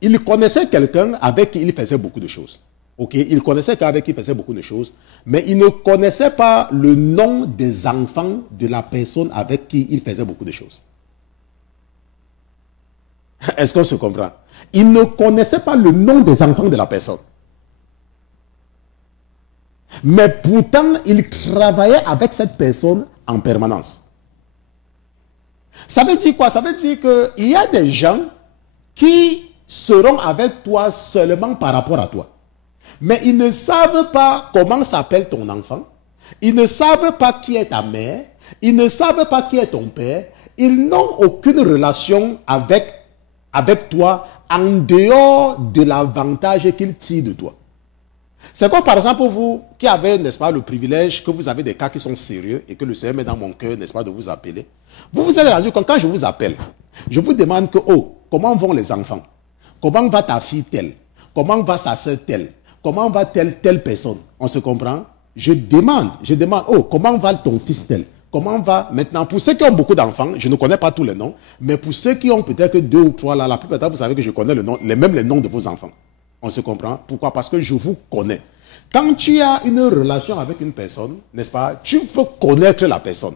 Il connaissait quelqu'un avec qui il faisait beaucoup de choses. Ok, il connaissait quelqu'un avec qui il faisait beaucoup de choses, mais il ne connaissait pas le nom des enfants de la personne avec qui il faisait beaucoup de choses. Est-ce qu'on se comprend? Il ne connaissait pas le nom des enfants de la personne. Mais pourtant, il travaillait avec cette personne en permanence. Ça veut dire quoi? Ça veut dire qu'il y a des gens qui seront avec toi seulement par rapport à toi. Mais ils ne savent pas comment s'appelle ton enfant. Ils ne savent pas qui est ta mère. Ils ne savent pas qui est ton père. Ils n'ont aucune relation avec toi en dehors de l'avantage qu'ils tirent de toi. C'est comme par exemple vous qui avez, n'est-ce pas, le privilège que vous avez des cas qui sont sérieux et que le Seigneur met dans mon cœur, n'est-ce pas, de vous appeler. Vous vous êtes rendu compte, quand je vous appelle, je vous demande que, oh, comment vont les enfants? Comment va ta fille telle? Comment va sa soeur telle? Comment va telle personne? On se comprend? Je demande, oh, comment va ton fils tel? Comment va maintenant? Pour ceux qui ont beaucoup d'enfants, je ne connais pas tous les noms, mais pour ceux qui ont peut-être 2 ou 3 là, la plupart du temps, vous savez que je connais même les noms de vos enfants. On se comprend? Pourquoi? Parce que je vous connais. Quand tu as une relation avec une personne, n'est-ce pas? Tu peux connaître la personne.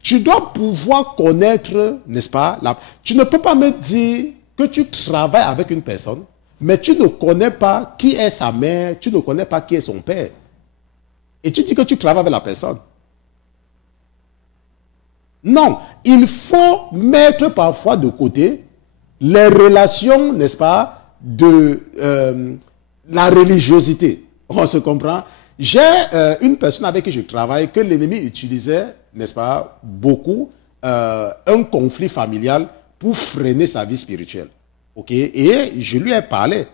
Tu dois pouvoir connaître, n'est-ce pas? Tu ne peux pas me dire que tu travailles avec une personne, mais tu ne connais pas qui est sa mère, tu ne connais pas qui est son père. Et tu dis que tu travailles avec la personne. Non, il faut mettre parfois de côté les relations, n'est-ce pas, de la religiosité. On se comprend? J'ai une personne avec qui je travaille que l'ennemi utilisait, n'est-ce pas, beaucoup, un conflit familial pour freiner sa vie spirituelle. Ok? Et je lui ai parlé.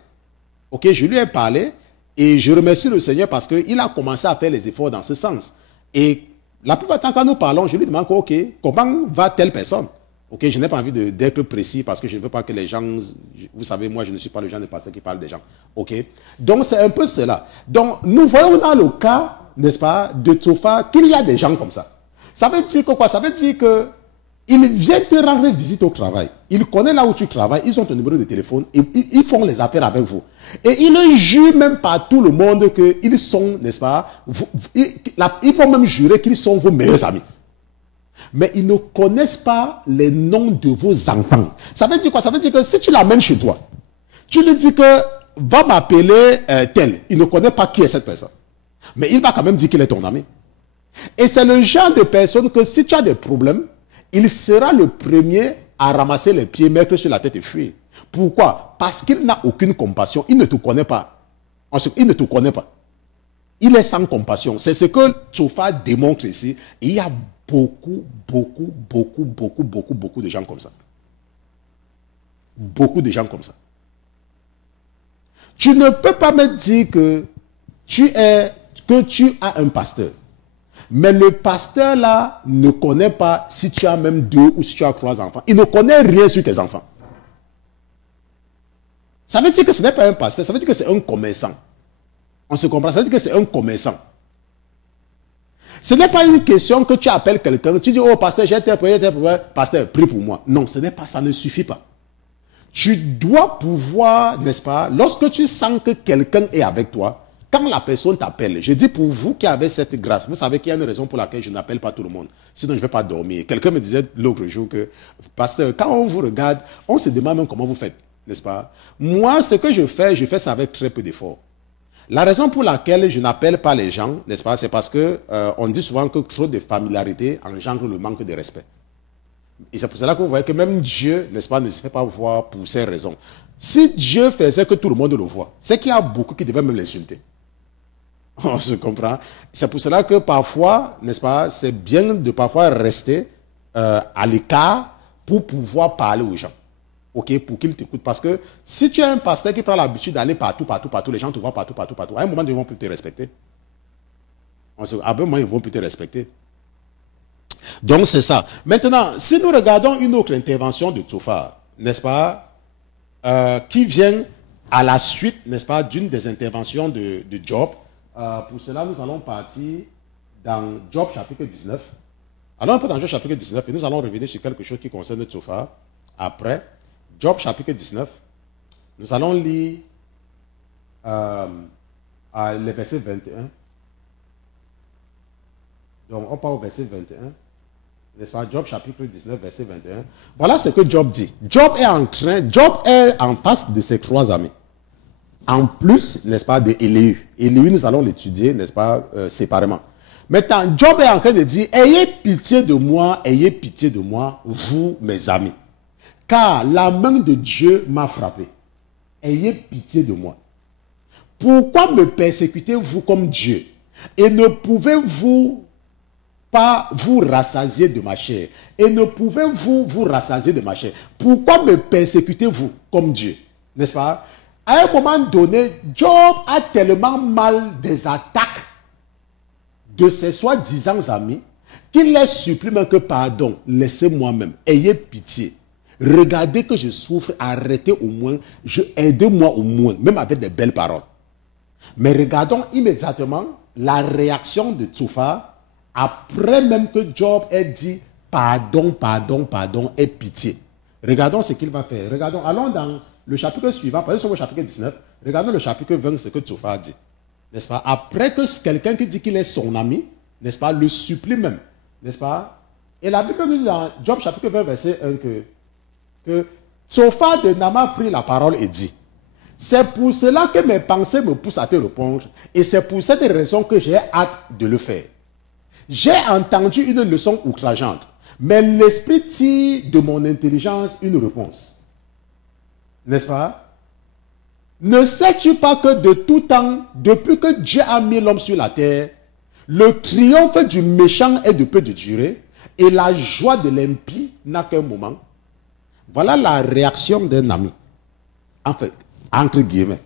Ok? Je lui ai parlé et je remercie le Seigneur parce qu'il a commencé à faire les efforts dans ce sens. Et la plupart du temps, quand nous parlons, je lui demande, ok, comment va telle personne? Ok, je n'ai pas envie d'être précis parce que je ne veux pas que les gens, vous savez, moi je ne suis pas le genre de pasteur qui parle des gens. Ok? Donc c'est un peu cela. Donc nous voyons dans le cas, n'est-ce pas, de Tsofa, qu'il y a des gens comme ça. Ça veut dire que quoi? Ça veut dire que ils viennent te rendre visite au travail. Ils connaissent là où tu travailles, ils ont ton numéro de téléphone, ils font les affaires avec vous. Et ils jurent même par tout le monde qu'ils sont, n'est-ce pas, ils vont même jurer qu'ils sont vos meilleurs amis. Mais ils ne connaissent pas les noms de vos enfants. Ça veut dire quoi? Ça veut dire que si tu l'amènes chez toi, tu lui dis que va m'appeler tel. Il ne connaît pas qui est cette personne. Mais il va quand même dire qu'il est ton ami. Et c'est le genre de personne que si tu as des problèmes, il sera le premier à ramasser les pieds, mettre sur la tête et fuir. Pourquoi? Parce qu'il n'a aucune compassion. Il ne te connaît pas. Il ne te connaît pas. Il est sans compassion. C'est ce que Tsofa démontre ici. Et il y a beaucoup de gens comme ça. Beaucoup de gens comme ça. Tu ne peux pas me dire que tu as un pasteur. Mais le pasteur là ne connaît pas si tu as même 2 ou si tu as 3 enfants. Il ne connaît rien sur tes enfants. Ça veut dire que ce n'est pas un pasteur, ça veut dire que c'est un commerçant. On se comprend, ça veut dire que c'est un commerçant. Ce n'est pas une question que tu appelles quelqu'un, tu dis, oh pasteur, j'ai été prié, pasteur, prie pour moi. Non, ce n'est pas, ça ne suffit pas. Tu dois pouvoir, n'est-ce pas, lorsque tu sens que quelqu'un est avec toi, quand la personne t'appelle, je dis pour vous qui avez cette grâce, vous savez qu'il y a une raison pour laquelle je n'appelle pas tout le monde. Sinon, je ne vais pas dormir. Quelqu'un me disait l'autre jour que, pasteur, quand on vous regarde, on se demande même comment vous faites. n'est-ce pas? Moi, ce que je fais ça avec très peu d'efforts. La raison pour laquelle je n'appelle pas les gens, n'est-ce pas, c'est parce que on dit souvent que trop de familiarité engendre le manque de respect. Et c'est pour cela que vous voyez que même Dieu, n'est-ce pas, ne se fait pas voir pour ces raisons. Si Dieu faisait que tout le monde le voit, c'est qu'il y a beaucoup qui devaient même l'insulter. On se comprend. C'est pour cela que parfois, n'est-ce pas, c'est bien de parfois rester à l'écart pour pouvoir parler aux gens. Ok, pour qu'ils t'écoutent. Parce que si tu as un pasteur qui prend l'habitude d'aller partout, les gens te voient partout. À un moment, ils ne vont plus te respecter. À un moment, ils ne vont plus te respecter. Donc, c'est ça. Maintenant, si nous regardons une autre intervention de Tsofar, n'est-ce pas, qui vient à la suite, n'est-ce pas, d'une des interventions de Job. Pour cela, nous allons partir dans Job chapitre 19. Allons un peu dans Job chapitre 19 et nous allons revenir sur quelque chose qui concerne Tsofar. Après, Job chapitre 19, nous allons lire les versets 21. Donc, on part au verset 21. N'est-ce pas? Job chapitre 19, verset 21. Voilà ce que Job dit. Job est en face de ses 3 amis. En plus, n'est-ce pas, de Élihu. Élihu, nous allons l'étudier, n'est-ce pas, séparément. Maintenant, Job est en train de dire, ayez pitié de moi, vous, mes amis. Car la main de Dieu m'a frappé. Ayez pitié de moi. Pourquoi me persécutez-vous comme Dieu? Et ne pouvez-vous pas vous rassasier de ma chair? Et ne pouvez-vous vous rassasier de ma chair? Pourquoi me persécutez-vous comme Dieu? N'est-ce pas? À un moment donné, Job a tellement mal des attaques de ses soi-disant amis qu'il les supplie même que pardon, laissez-moi même, ayez pitié. Regardez que je souffre, arrêtez au moins, aidez-moi au moins, même avec des belles paroles. Mais regardons immédiatement la réaction de Tsofar après même que Job ait dit pardon et pitié. Regardons ce qu'il va faire. Regardons, allons dans le chapitre suivant, par exemple au chapitre 19, regardons le chapitre 20, ce que Tsofar dit. N'est-ce pas? Après que quelqu'un qui dit qu'il est son ami, n'est-ce pas, le supplie même. N'est-ce pas? Et la Bible nous dit dans Job chapitre 20, verset 1 que Tsofar de Nama prit la parole et dit, c'est pour cela que mes pensées me poussent à te répondre et c'est pour cette raison que j'ai hâte de le faire. J'ai entendu une leçon outrageante, mais l'esprit tire de mon intelligence une réponse. N'est-ce pas? Ne sais-tu pas que de tout temps, depuis que Dieu a mis l'homme sur la terre, le triomphe du méchant est de peu de durée et la joie de l'impie n'a qu'un moment? Voilà la réaction d'un ami. En fait, entre guillemets.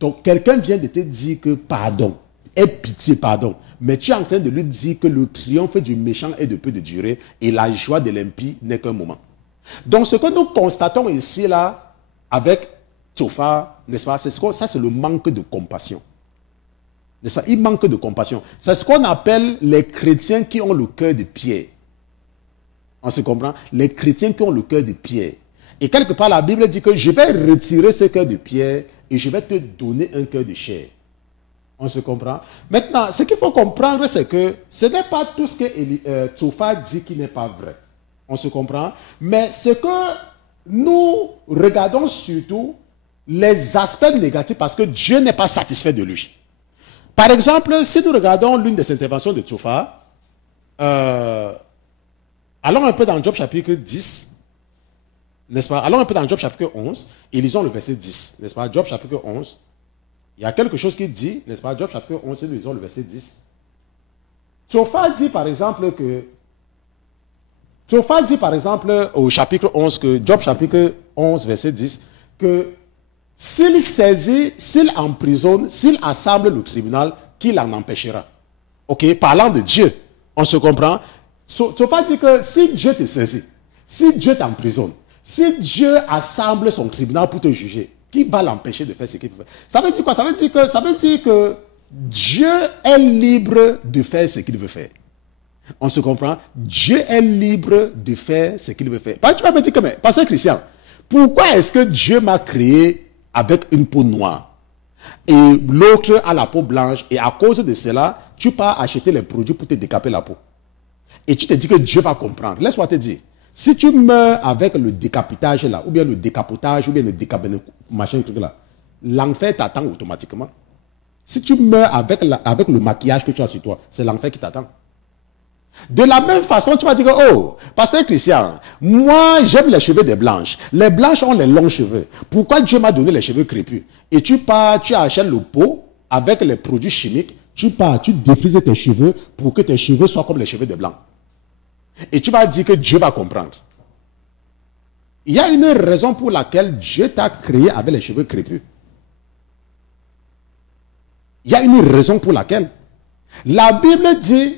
Donc, quelqu'un vient de te dire que pardon, aie pitié, pardon. Mais tu es en train de lui dire que le triomphe du méchant est de peu de durée et la joie de l'impie n'est qu'un moment. Donc, ce que nous constatons ici, là, avec Tsofar, n'est-ce pas, ça, c'est le manque de compassion. N'est-ce pas? Il manque de compassion. C'est ce qu'on appelle les chrétiens qui ont le cœur de pierre. On se comprend? Les chrétiens qui ont le cœur de pierre. Et quelque part, la Bible dit que je vais retirer ce cœur de pierre et je vais te donner un cœur de chair. On se comprend? Maintenant, ce qu'il faut comprendre, c'est que ce n'est pas tout ce que Tsofar dit qui n'est pas vrai. On se comprend? Mais c'est que nous regardons surtout les aspects négatifs parce que Dieu n'est pas satisfait de lui. Par exemple, si nous regardons l'une des interventions de Tsofar, allons un peu dans Job chapitre 10, n'est-ce pas? Allons un peu dans Job chapitre 11 et lisons le verset 10, n'est-ce pas? Job chapitre 11, il y a quelque chose qui dit, n'est-ce pas? Job chapitre 11, et lisons le verset 10. Tsofar dit par exemple au chapitre 11, que Job chapitre 11, verset 10, que s'il saisit, s'il emprisonne, s'il assemble le tribunal, qu'il en empêchera. Ok, parlant de Dieu, on se comprend? Tsofar dit que si Dieu te saisit, si Dieu t'emprisonne, si Dieu assemble son tribunal pour te juger, qui va l'empêcher de faire ce qu'il veut faire? Ça veut dire quoi? Ça veut dire que Dieu est libre de faire ce qu'il veut faire. On se comprend? Dieu est libre de faire ce qu'il veut faire. Tu vas me dire que, mais, pasteur Christian, pourquoi est-ce que Dieu m'a créé avec une peau noire et l'autre a la peau blanche et à cause de cela, tu pars acheter les produits pour te décaper la peau? Et tu te dis que Dieu va comprendre. Laisse-moi te dire, Si tu meurs avec le décapitage là, ou bien le décapotage, ou bien le machin truc là, l'enfer t'attend automatiquement. Si tu meurs avec le maquillage que tu as sur toi, c'est l'enfer qui t'attend. De la même façon, tu vas dire, oh, pasteur Christian, moi j'aime les cheveux des blanches. Les blanches ont les longs cheveux. Pourquoi Dieu m'a donné les cheveux crépus? Et tu pars, tu achètes le pot avec les produits chimiques, tu pars, tu défrises tes cheveux pour que tes cheveux soient comme les cheveux des blancs. Et tu vas dire que Dieu va comprendre. Il y a une raison pour laquelle Dieu t'a créé avec les cheveux crépus. Il y a une raison pour laquelle. La Bible dit,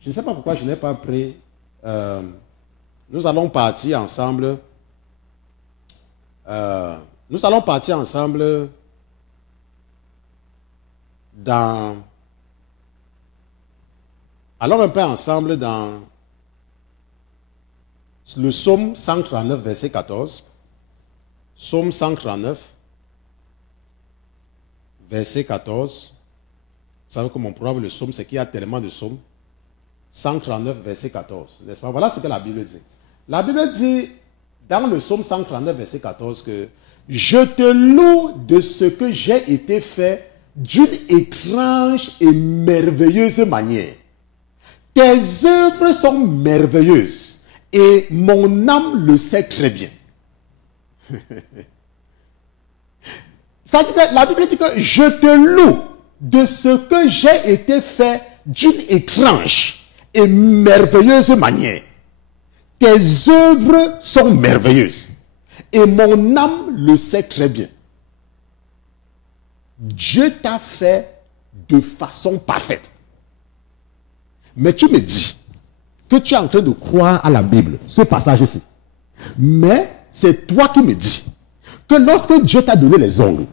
je ne sais pas pourquoi je n'ai pas pris, nous allons partir ensemble, dans, allons un peu ensemble dans le psaume 139, verset 14. Psaume 139, verset 14. Vous savez comment on prouve le psaume, c'est qu'il y a tellement de psaumes. 139, verset 14, n'est-ce pas? Voilà ce que la Bible dit. La Bible dit, dans le psaume 139, verset 14, que « Je te loue de ce que j'ai été fait d'une étrange et merveilleuse manière. Tes œuvres sont merveilleuses et mon âme le sait très bien. » Ça dit que la Bible dit que « Je te loue de ce que j'ai été fait d'une étrange et merveilleuse manière. Tes œuvres sont merveilleuses. Et mon âme le sait très bien. » Dieu t'a fait de façon parfaite. Mais tu me dis que tu es en train de croire à la Bible, ce passage-ci. Mais c'est toi qui me dis que lorsque Dieu t'a donné les ongles,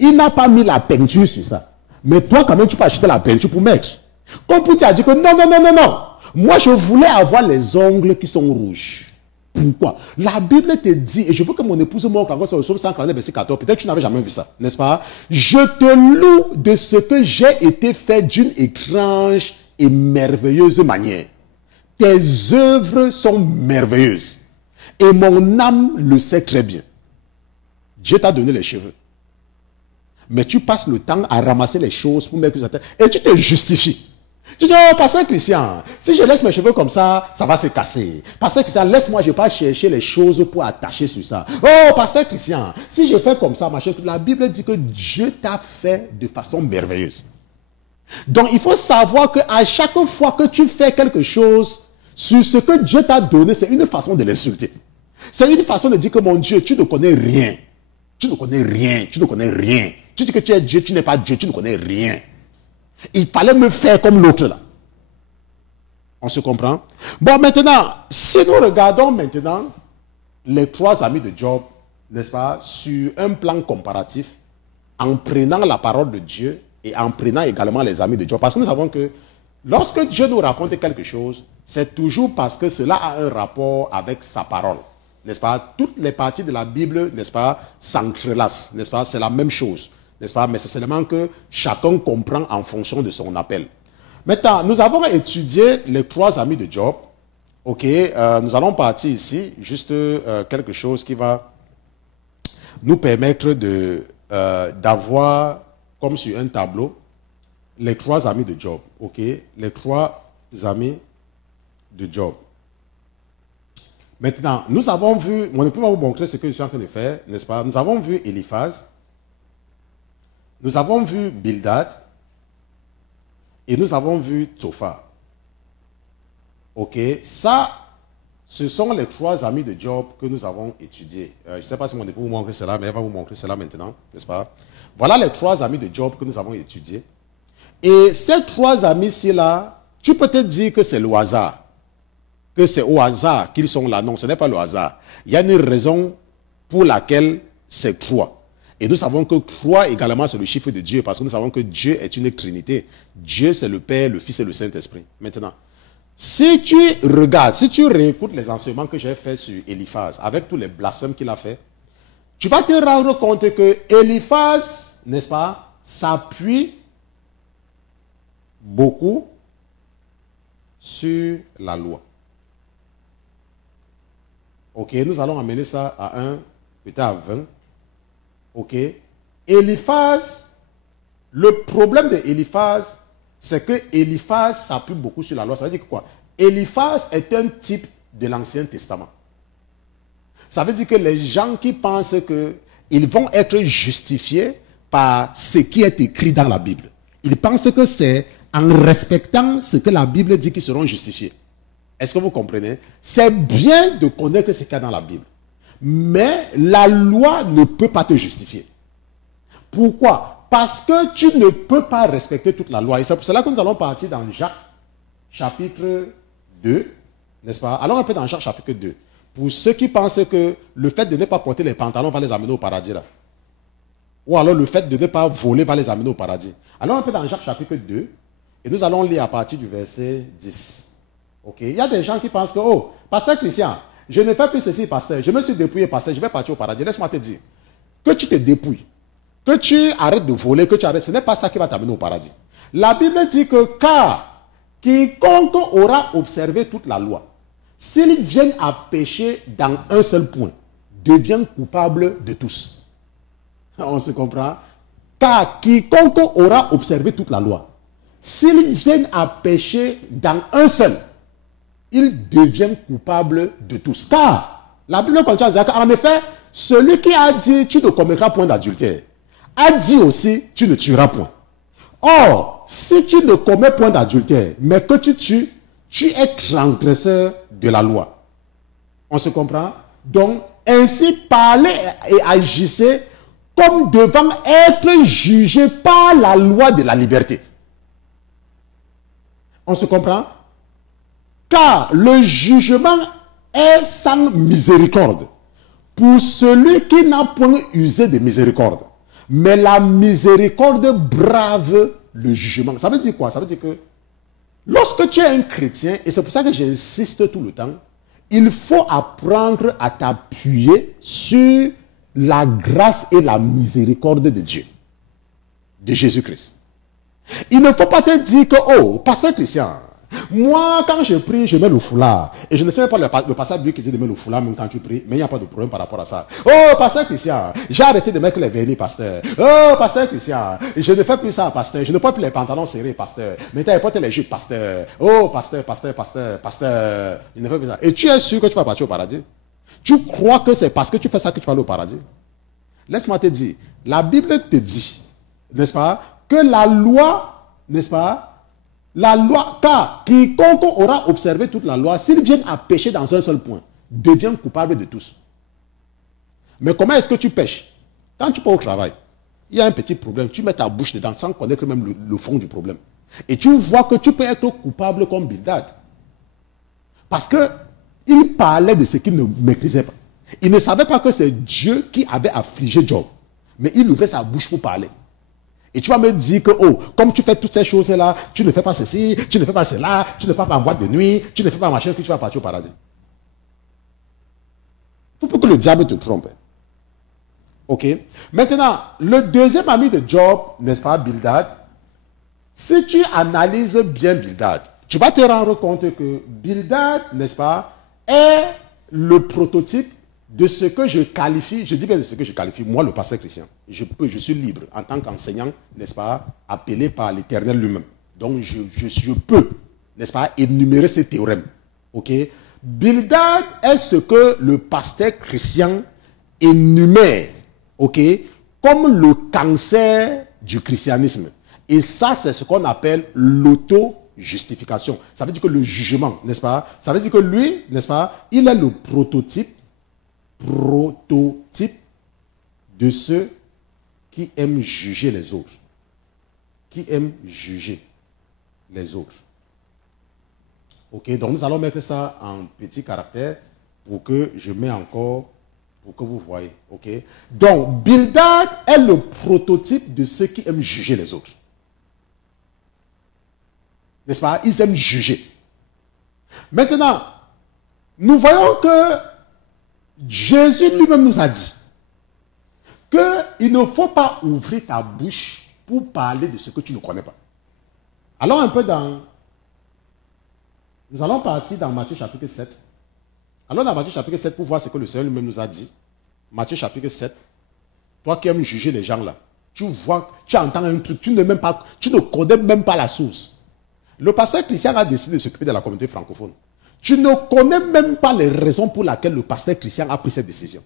il n'a pas mis la peinture sur ça. Mais toi, quand même, tu peux acheter la peinture pour mettre. Comme pour dire que non. Moi, je voulais avoir les ongles qui sont rouges. Pourquoi? La Bible te dit, et je veux que mon épouse me montre encore sur le psaume 140, verset 14, peut-être que tu n'avais jamais vu ça, n'est-ce pas? Je te loue de ce que j'ai été fait d'une étrange et merveilleuse manière. Tes œuvres sont merveilleuses. Et mon âme le sait très bien. Dieu t'a donné les cheveux. Mais tu passes le temps à ramasser les choses pour mettre sur ta tête. Et tu te justifies. Tu dis, oh, pasteur Christian, si je laisse mes cheveux comme ça va se casser. Pasteur Christian, laisse-moi, je ne vais pas chercher les choses pour attacher sur ça. Oh, pasteur Christian, si je fais comme ça, machin, la Bible dit que Dieu t'a fait de façon merveilleuse. Donc, il faut savoir qu'à chaque fois que tu fais quelque chose sur ce que Dieu t'a donné, c'est une façon de l'insulter. C'est une façon de dire que mon Dieu, tu ne connais rien. Tu ne connais rien. Tu ne connais rien. Tu dis que tu es Dieu, tu n'es pas Dieu, tu ne connais rien. Il fallait me faire comme l'autre là. On se comprend? Bon, maintenant, si nous regardons maintenant les trois amis de Job, n'est-ce pas, sur un plan comparatif, en prenant la parole de Dieu et en prenant également les amis de Job, parce que nous savons que lorsque Dieu nous raconte quelque chose, c'est toujours parce que cela a un rapport avec sa parole. N'est-ce pas? Toutes les parties de la Bible, n'est-ce pas, s'entrelacent, n'est-ce pas? C'est la même chose. N'est-ce pas? Mais c'est seulement que chacun comprend en fonction de son appel. Maintenant, nous avons étudié les trois amis de Job. Ok, nous allons partir ici, juste quelque chose qui va nous permettre d'avoir, comme sur un tableau, les trois amis de Job. Ok, les trois amis de Job. Maintenant, nous avons vu, mon époux va vous montrer ce que je suis en train de faire, n'est-ce pas? Nous avons vu Eliphaz. Nous avons vu Bildad et nous avons vu Tsophar. Ok, ça, ce sont les trois amis de Job que nous avons étudiés. Je ne sais pas si mon époux vous montre cela, mais elle va vous montrer cela maintenant, n'est-ce pas? Voilà les trois amis de Job que nous avons étudiés. Et ces trois amis-ci là, tu peux te dire que c'est le hasard, que c'est au hasard qu'ils sont là. Non, ce n'est pas le hasard. Il y a une raison pour laquelle c'est trois. Et nous savons que 3 également c'est le chiffre de Dieu, parce que nous savons que Dieu est une trinité. Dieu c'est le Père, le Fils et le Saint-Esprit. Maintenant, si tu regardes, si tu réécoutes les enseignements que j'ai faits sur Eliphaz, avec tous les blasphèmes qu'il a fait, tu vas te rendre compte que Eliphaz, n'est-ce pas, s'appuie beaucoup sur la loi. Ok, nous allons amener ça à 1, peut-être à 20. Ok. Éliphaz, le problème de Éliphaz, c'est que Éliphaz s'appuie beaucoup sur la loi. Ça veut dire quoi? Éliphaz est un type de l'Ancien Testament. Ça veut dire que les gens qui pensent qu'ils vont être justifiés par ce qui est écrit dans la Bible, ils pensent que c'est en respectant ce que la Bible dit qu'ils seront justifiés. Est-ce que vous comprenez? C'est bien de connaître ce qu'il y a dans la Bible. Mais la loi ne peut pas te justifier. Pourquoi? Parce que tu ne peux pas respecter toute la loi. Et c'est pour cela que nous allons partir dans Jacques, chapitre 2. N'est-ce pas? Allons un peu dans Jacques, chapitre 2. Pour ceux qui pensent que le fait de ne pas porter les pantalons va les amener au paradis là. Ou alors le fait de ne pas voler va les amener au paradis. Allons un peu dans Jacques, chapitre 2. Et nous allons lire à partir du verset 10. Ok, il y a des gens qui pensent que, oh, pasteur Christian, je ne fais plus ceci, pasteur. Je me suis dépouillé, pasteur, je vais partir au paradis. Laisse-moi te dire, que tu te dépouilles, que tu arrêtes de voler, que tu arrêtes, ce n'est pas ça qui va t'amener au paradis. La Bible dit que, car quiconque aura observé toute la loi, s'il vient à pécher dans un seul point, devient coupable de tous. On se comprend? Car quiconque aura observé toute la loi, s'il vient à pécher dans un seul, il devient coupable de tous. Car la Bible continue à dire qu'en effet, celui qui a dit tu ne commettras point d'adultère, a dit aussi tu ne tueras point. Or, si tu ne commets point d'adultère, mais que tu tues, tu es transgresseur de la loi. On se comprend? Donc, ainsi parlez et agissez comme devant être jugé par la loi de la liberté. On se comprend? Car le jugement est sans miséricorde pour celui qui n'a point usé de miséricorde. Mais la miséricorde brave le jugement. Ça veut dire quoi? Ça veut dire que lorsque tu es un chrétien, et c'est pour ça que j'insiste tout le temps, il faut apprendre à t'appuyer sur la grâce et la miséricorde de Dieu, de Jésus-Christ. Il ne faut pas te dire que, oh, pasteur Christian, moi, quand je prie, je mets le foulard. Et je ne sais pas le passage biblique qui dit de mettre le foulard même quand tu pries, mais il n'y a pas de problème par rapport à ça. Oh, pasteur Christian, j'ai arrêté de mettre les vernis, pasteur. Oh, pasteur Christian, je ne fais plus ça, pasteur. Je ne porte plus les pantalons serrés, pasteur. Mais tu as porté les jupes, pasteur. Oh, pasteur. Je ne fais plus ça. Et tu es sûr que tu vas partir au paradis? Tu crois que c'est parce que tu fais ça que tu vas aller au paradis? Laisse-moi te dire, la Bible te dit, n'est-ce pas, que la loi, n'est-ce pas, la loi, car quiconque aura observé toute la loi, s'il vient à pécher dans un seul point, devient coupable de tous. Mais comment est-ce que tu pêches? Quand tu pars au travail, il y a un petit problème, tu mets ta bouche dedans sans connaître même le fond du problème. Et tu vois que tu peux être coupable comme Bildad. Parce qu'il parlait de ce qu'il ne maîtrisait pas. Il ne savait pas que c'est Dieu qui avait affligé Job. Mais il ouvrait sa bouche pour parler. Et tu vas me dire que, oh, comme tu fais toutes ces choses-là, tu ne fais pas ceci, tu ne fais pas cela, tu ne fais pas en boîte de nuit, tu ne fais pas machin, que tu vas partir au paradis. Il faut que le diable te trompe. Ok? Maintenant, le deuxième ami de Job, n'est-ce pas, Bildad, si tu analyses bien Bildad, tu vas te rendre compte que Bildad, n'est-ce pas, est le prototype de ce que je qualifie, je dis bien de ce que je qualifie, moi le pasteur Christian, je suis libre en tant qu'enseignant, n'est-ce pas, appelé par l'Éternel lui-même. Donc je peux, n'est-ce pas, énumérer ces théorèmes. Ok? Bildad est ce que le pasteur Christian énumère, ok, comme le cancer du christianisme. Et ça, c'est ce qu'on appelle l'auto-justification. Ça veut dire que le jugement, n'est-ce pas? Ça veut dire que lui, n'est-ce pas, il est le prototype de ceux qui aiment juger les autres. Qui aiment juger les autres. Ok, donc nous allons mettre ça en petit caractère pour que je mette encore, pour que vous voyez. Ok, donc Bildad est le prototype de ceux qui aiment juger les autres. N'est-ce pas? Ils aiment juger. Maintenant, nous voyons que Jésus lui-même nous a dit qu'il ne faut pas ouvrir ta bouche pour parler de ce que tu ne connais pas. Allons un peu dans... Nous allons partir dans Matthieu chapitre 7. Alors dans Matthieu chapitre 7, pour voir ce que le Seigneur lui-même nous a dit, Matthieu chapitre 7, toi qui aimes juger les gens là, tu vois, tu entends un truc, tu ne connais même pas la source. Le pasteur Christian a décidé de s'occuper de la communauté francophone. Tu ne connais même pas les raisons pour lesquelles le pasteur Christian a pris cette décision.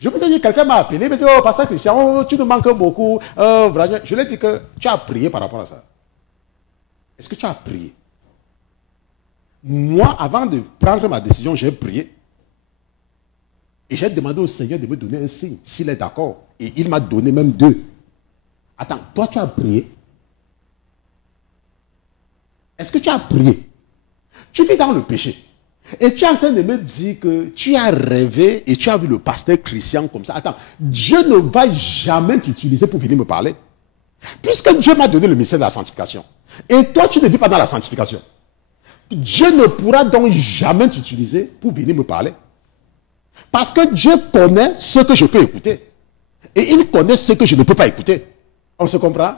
Je vous ai dit, quelqu'un m'a appelé, il m'a dit, oh, pasteur Christian, oh, tu nous manques beaucoup. Je lui ai dit que tu as prié par rapport à ça. Est-ce que tu as prié? Moi, avant de prendre ma décision, j'ai prié. Et j'ai demandé au Seigneur de me donner un signe, s'il est d'accord. Et il m'a donné même 2. Attends, toi tu as prié? Est-ce que tu as prié? Tu vis dans le péché. Et tu es en train de me dire que tu as rêvé et tu as vu le pasteur Christian comme ça. Attends, Dieu ne va jamais t'utiliser pour venir me parler. Puisque Dieu m'a donné le mystère de la sanctification. Et toi, tu ne vis pas dans la sanctification. Dieu ne pourra donc jamais t'utiliser pour venir me parler. Parce que Dieu connaît ce que je peux écouter. Et il connaît ce que je ne peux pas écouter. On se comprend?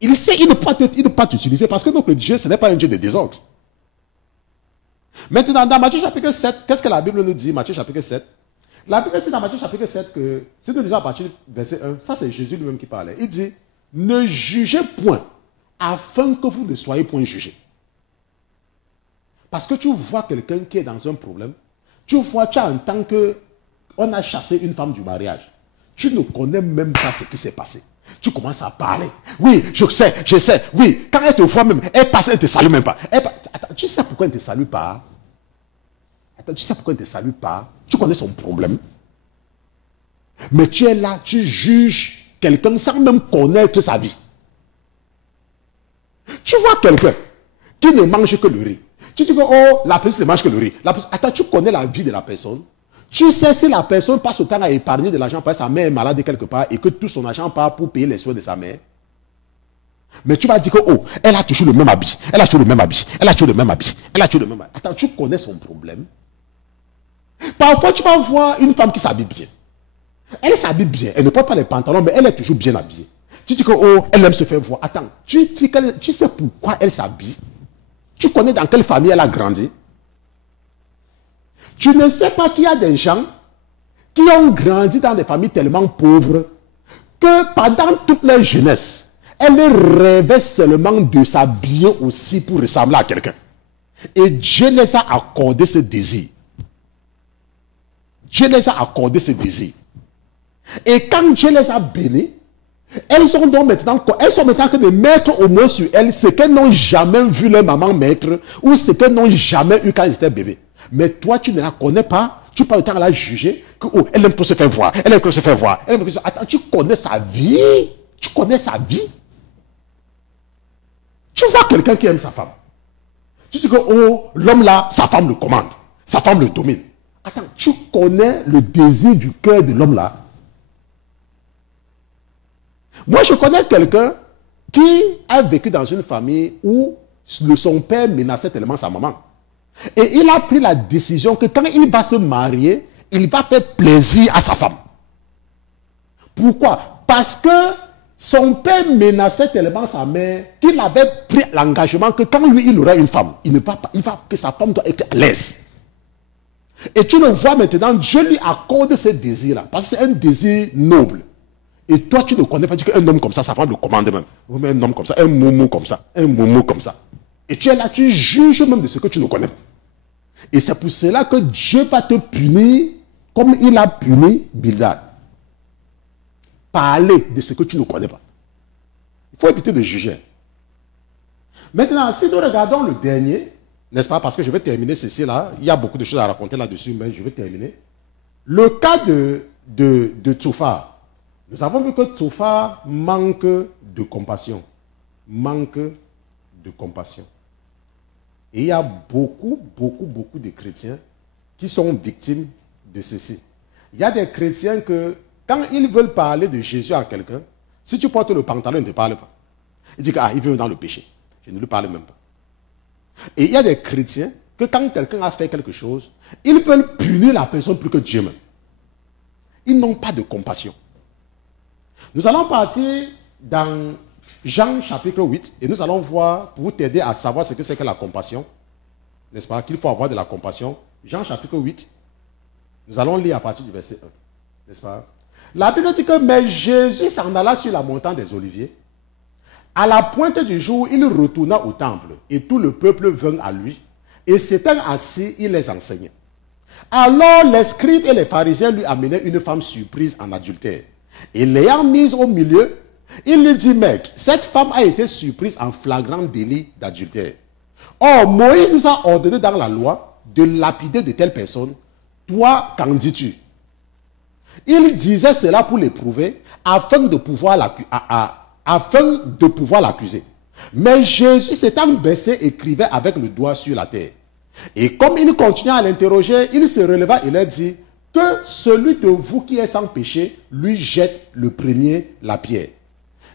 Il sait, il ne peut pas t'utiliser parce que notre Dieu, ce n'est pas un Dieu de désordre. Maintenant, dans Matthieu chapitre 7, qu'est-ce que la Bible nous dit, Matthieu chapitre 7? La Bible dit dans Matthieu chapitre 7 que, si nous disons à partir du verset 1, ça c'est Jésus lui-même qui parlait. Il dit, ne jugez point, afin que vous ne soyez point jugés. Parce que tu vois quelqu'un qui est dans un problème, tu entends qu'on a chassé une femme du mariage. Tu ne connais même pas ce qui s'est passé. Tu commences à parler. Oui, je sais. Oui, quand elle te voit même, elle passe, elle ne te salue même pas. Attends, tu sais pourquoi elle ne te salue pas? Tu connais son problème. Mais tu es là, tu juges quelqu'un sans même connaître sa vie. Tu vois quelqu'un qui ne mange que le riz. Tu dis que, oh, la personne ne mange que le riz. Attends, tu connais la vie de la personne. Tu sais si la personne passe au temps à épargner de l'argent parce que sa mère est malade quelque part et que tout son argent part pour payer les soins de sa mère. Mais tu vas dire que, oh, elle a toujours le même habit. Attends, tu connais son problème. Parfois, tu vas voir une femme qui s'habille bien. Elle s'habille bien. Elle ne porte pas les pantalons, mais elle est toujours bien habillée. Tu dis que, oh, elle aime se faire voir. Attends, tu sais pourquoi elle s'habille? Tu connais dans quelle famille elle a grandi? Tu ne sais pas qu'il y a des gens qui ont grandi dans des familles tellement pauvres que pendant toute leur jeunesse, elles rêvaient seulement de s'habiller aussi pour ressembler à quelqu'un. Et Dieu les a accordé ce désir. Et quand Dieu les a bénis, elles sont maintenant que de mettre au moins sur elles ce qu'elles n'ont jamais vu leur maman mettre ou ce qu'elles n'ont jamais eu quand elles étaient bébés. Mais toi, tu ne la connais pas. Tu parles le temps à la juger. Que, oh, elle aime trop se faire voir. Attends, tu connais sa vie. Tu vois quelqu'un qui aime sa femme. Tu dis que, oh, l'homme là, sa femme le commande. Sa femme le domine. Attends, tu connais le désir du cœur de l'homme là. Moi, je connais quelqu'un qui a vécu dans une famille où son père menaçait tellement sa maman. Et il a pris la décision que quand il va se marier, il va faire plaisir à sa femme. Pourquoi? Parce que son père menaçait tellement sa mère qu'il avait pris l'engagement que quand lui, il aura une femme, il va que sa femme doit être à l'aise. Et tu le vois maintenant, Dieu lui accorde ce désir-là. Parce que c'est un désir noble. Et toi, tu ne connais pas, tu dis qu'un homme comme ça, sa femme le commande même. Mais un homme comme ça, un moumou comme ça. Et tu es là, tu juges même de ce que tu ne connais pas. Et c'est pour cela que Dieu va te punir comme il a puni Bildad. Parler de ce que tu ne connais pas. Il faut éviter de juger. Maintenant, si nous regardons le dernier, n'est-ce pas, parce que je vais terminer ceci là, il y a beaucoup de choses à raconter là-dessus, mais je vais terminer. Le cas de Tsoufar. Nous avons vu que Tsoufar manque de compassion. Et il y a beaucoup de chrétiens qui sont victimes de ceci. Il y a des chrétiens que, quand ils veulent parler de Jésus à quelqu'un, si tu portes le pantalon, ils ne te parlent pas. Ils disent il veut dans le péché. Je ne lui parle même pas. Et il y a des chrétiens que quand quelqu'un a fait quelque chose, ils veulent punir la personne plus que Dieu même. Ils n'ont pas de compassion. Nous allons partir dans Jean chapitre 8 et nous allons voir, pour t'aider à savoir ce que c'est que la compassion, n'est-ce pas, qu'il faut avoir de la compassion, Jean chapitre 8. Nous allons lire à partir du verset 1. N'est-ce pas? La Bible dit que mais Jésus s'en alla sur la montagne des Oliviers. À la pointe du jour, il retourna au temple et tout le peuple vint à lui. Et s'étant assis, il les enseignait. Alors les scribes et les pharisiens lui amenaient une femme surprise en adultère. Et l'ayant mise au milieu, il lui dit, mec, cette femme a été surprise en flagrant délit d'adultère. Or, Moïse nous a ordonné dans la loi de lapider de telles personnes. Toi, qu'en dis-tu? Il disait cela pour l'éprouver, afin de pouvoir l'accuser. Mais Jésus s'étant baissé, écrivait avec le doigt sur la terre. Et comme il continuait à l'interroger, il se releva et leur dit, que celui de vous qui est sans péché, lui jette le premier la pierre.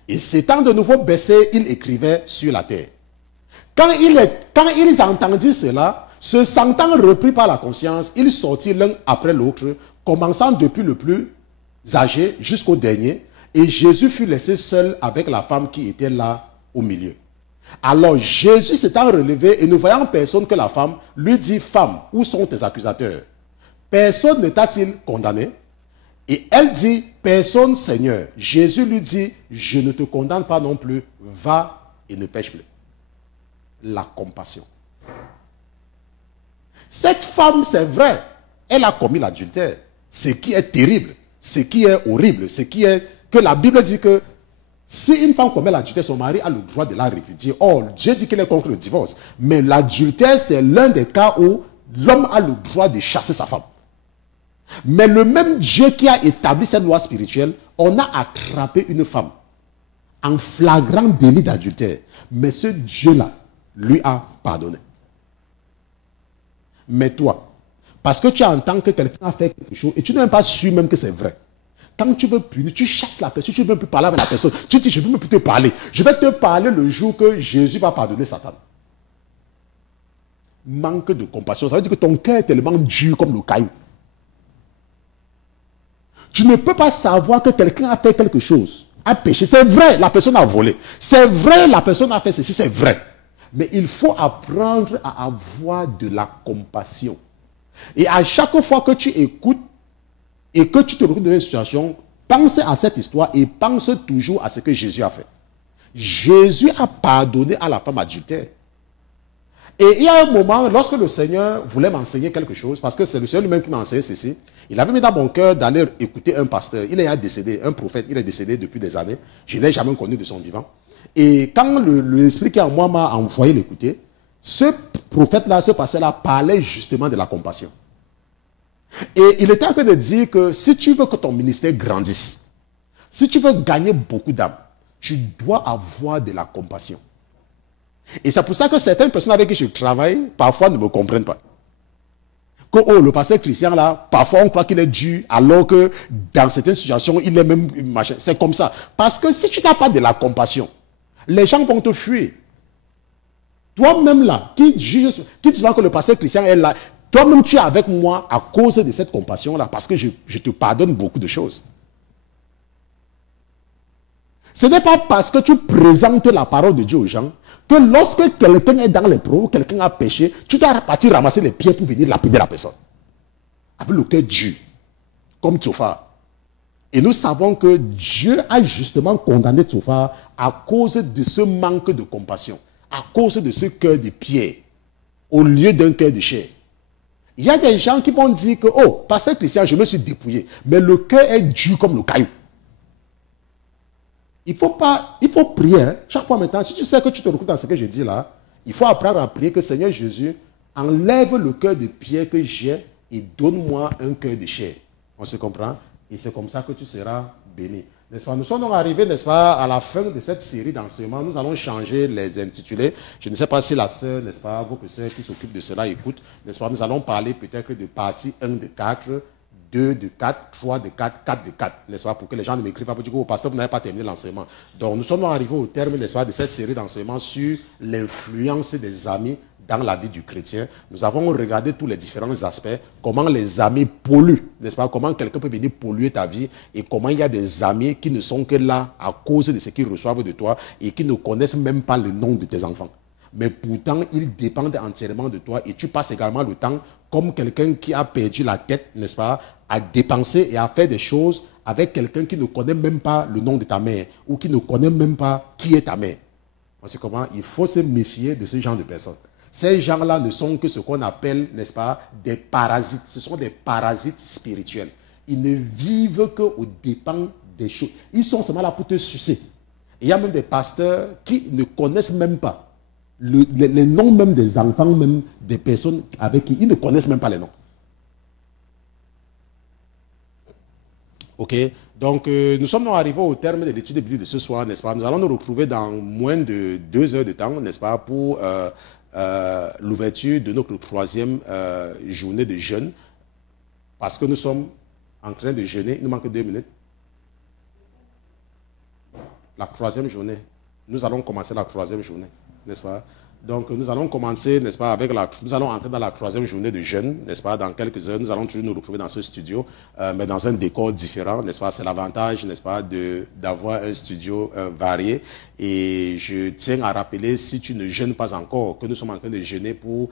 Et s'étant de nouveau baissé, il écrivait sur la terre. Quand ils entendirent cela, se sentant repris par la conscience, ils sortirent l'un après l'autre, commençant depuis le plus âgé jusqu'au dernier, et Jésus fut laissé seul avec la femme qui était là au milieu. Alors Jésus s'étant relevé et ne voyant personne que la femme, lui dit, femme, où sont tes accusateurs? Personne ne t'a-t-il condamné? Et elle dit, personne, Seigneur. Jésus lui dit, je ne te condamne pas non plus, va et ne pêche plus. La compassion. Cette femme, c'est vrai, elle a commis l'adultère. Ce qui est terrible, ce qui est horrible, ce qui est que la Bible dit que si une femme commet l'adultère, son mari a le droit de la répudier. Or, Dieu dit qu'il est contre le divorce. Mais l'adultère, c'est l'un des cas où l'homme a le droit de chasser sa femme. Mais le même Dieu qui a établi cette loi spirituelle, on a attrapé une femme en flagrant délit d'adultère. Mais ce Dieu-là lui a pardonné. Mais toi, parce que tu entends que quelqu'un a fait quelque chose et tu n'es même pas sûr même que c'est vrai. Quand tu veux punir, tu chasses la personne, tu ne veux même plus parler avec la personne. Tu dis, je ne veux même plus te parler. Je vais te parler le jour que Jésus va pardonner Satan. Manque de compassion. Ça veut dire que ton cœur est tellement dur comme le caillou. Tu ne peux pas savoir que quelqu'un a fait quelque chose, a péché. C'est vrai, la personne a volé. C'est vrai, la personne a fait ceci, c'est vrai. Mais il faut apprendre à avoir de la compassion. Et à chaque fois que tu écoutes et que tu te retrouves dans une situation, pense à cette histoire et pense toujours à ce que Jésus a fait. Jésus a pardonné à la femme adultère. Et il y a un moment, lorsque le Seigneur voulait m'enseigner quelque chose, parce que c'est le Seigneur lui-même qui m'a enseigné ceci, il avait mis dans mon cœur d'aller écouter un pasteur. Il est décédé, un prophète, il est décédé depuis des années. Je ne l'ai jamais connu de son vivant. Et quand l'Esprit qui en moi m'a envoyé l'écouter, ce prophète-là, ce pasteur-là, parlait justement de la compassion. Et il était en train de dire que si tu veux que ton ministère grandisse, si tu veux gagner beaucoup d'âmes, tu dois avoir de la compassion. Et c'est pour ça que certaines personnes avec qui je travaille, parfois ne me comprennent pas. Que le pasteur Christian là, parfois on croit qu'il est dur, alors que dans certaines situations, il est même machin. C'est comme ça. Parce que si tu n'as pas de la compassion, les gens vont te fuir. Toi-même là, qui dis que le pasteur Christian est là, toi-même tu es avec moi à cause de cette compassion là, parce que je te pardonne beaucoup de choses. Ce n'est pas parce que tu présentes la parole de Dieu aux gens que lorsque quelqu'un est dans les problèmes, quelqu'un a péché, tu dois partir ramasser les pierres pour venir lapider la personne. Avec le cœur dur, comme Tsophar. Et nous savons que Dieu a justement condamné Tsophar à cause de ce manque de compassion, à cause de ce cœur de pierre, au lieu d'un cœur de chair. Il y a des gens qui vont dire que, oh, pasteur Christian, je me suis dépouillé, mais le cœur est dur comme le caillou. Il faut prier. Hein. Chaque fois maintenant, si tu sais que tu te retrouves dans ce que je dis là, il faut apprendre à prier que Seigneur Jésus enlève le cœur de pierre que j'ai et donne-moi un cœur de chair. On se comprend? Et c'est comme ça que tu seras béni. N'est-ce pas? Nous sommes donc arrivés, n'est-ce pas, à la fin de cette série d'enseignements. Nous allons changer les intitulés. Je ne sais pas si la sœur, n'est-ce pas, votre sœur qui s'occupe de cela écoute. N'est-ce pas? Nous allons parler peut-être de partie 1 de 4. 2 de 4, 3 de 4, 4 de 4, n'est-ce pas, pour que les gens ne m'écrivent pas pour dire que, oh, pasteur, vous n'avez pas terminé l'enseignement. Donc, nous sommes arrivés au terme, n'est-ce pas, de cette série d'enseignements sur l'influence des amis dans la vie du chrétien. Nous avons regardé tous les différents aspects, comment les amis polluent, n'est-ce pas, comment quelqu'un peut venir polluer ta vie et comment il y a des amis qui ne sont que là à cause de ce qu'ils reçoivent de toi et qui ne connaissent même pas le nom de tes enfants. Mais pourtant, ils dépendent entièrement de toi et tu passes également le temps comme quelqu'un qui a perdu la tête, n'est-ce pas, à dépenser et à faire des choses avec quelqu'un qui ne connaît même pas le nom de ta mère ou qui ne connaît même pas qui est ta mère. C'est comment il faut se méfier de ce genre de personnes. Ces gens-là ne sont que ce qu'on appelle, n'est-ce pas, des parasites. Ce sont des parasites spirituels. Ils ne vivent qu'aux dépens des choses. Ils sont seulement là pour te sucer. Il y a même des pasteurs qui ne connaissent même pas les noms même des enfants, même des personnes avec qui ils ne connaissent même pas les noms. Ok, donc nous sommes arrivés au terme de l'étude biblique de ce soir, n'est-ce pas? Nous allons nous retrouver dans moins de 2 heures de temps, n'est-ce pas, pour l'ouverture de notre 3e journée de jeûne, parce que nous sommes en train de jeûner. Il nous manque 2 minutes. La 3e journée. Nous allons commencer la 3e journée, n'est-ce pas? Donc nous allons commencer, n'est-ce pas, nous allons entrer dans la 3e journée de jeûne, n'est-ce pas? Dans quelques heures, nous allons toujours nous retrouver dans ce studio, mais dans un décor différent, n'est-ce pas? C'est l'avantage, n'est-ce pas, d'avoir un studio varié. Et je tiens à rappeler, si tu ne jeûnes pas encore, que nous sommes en train de jeûner pour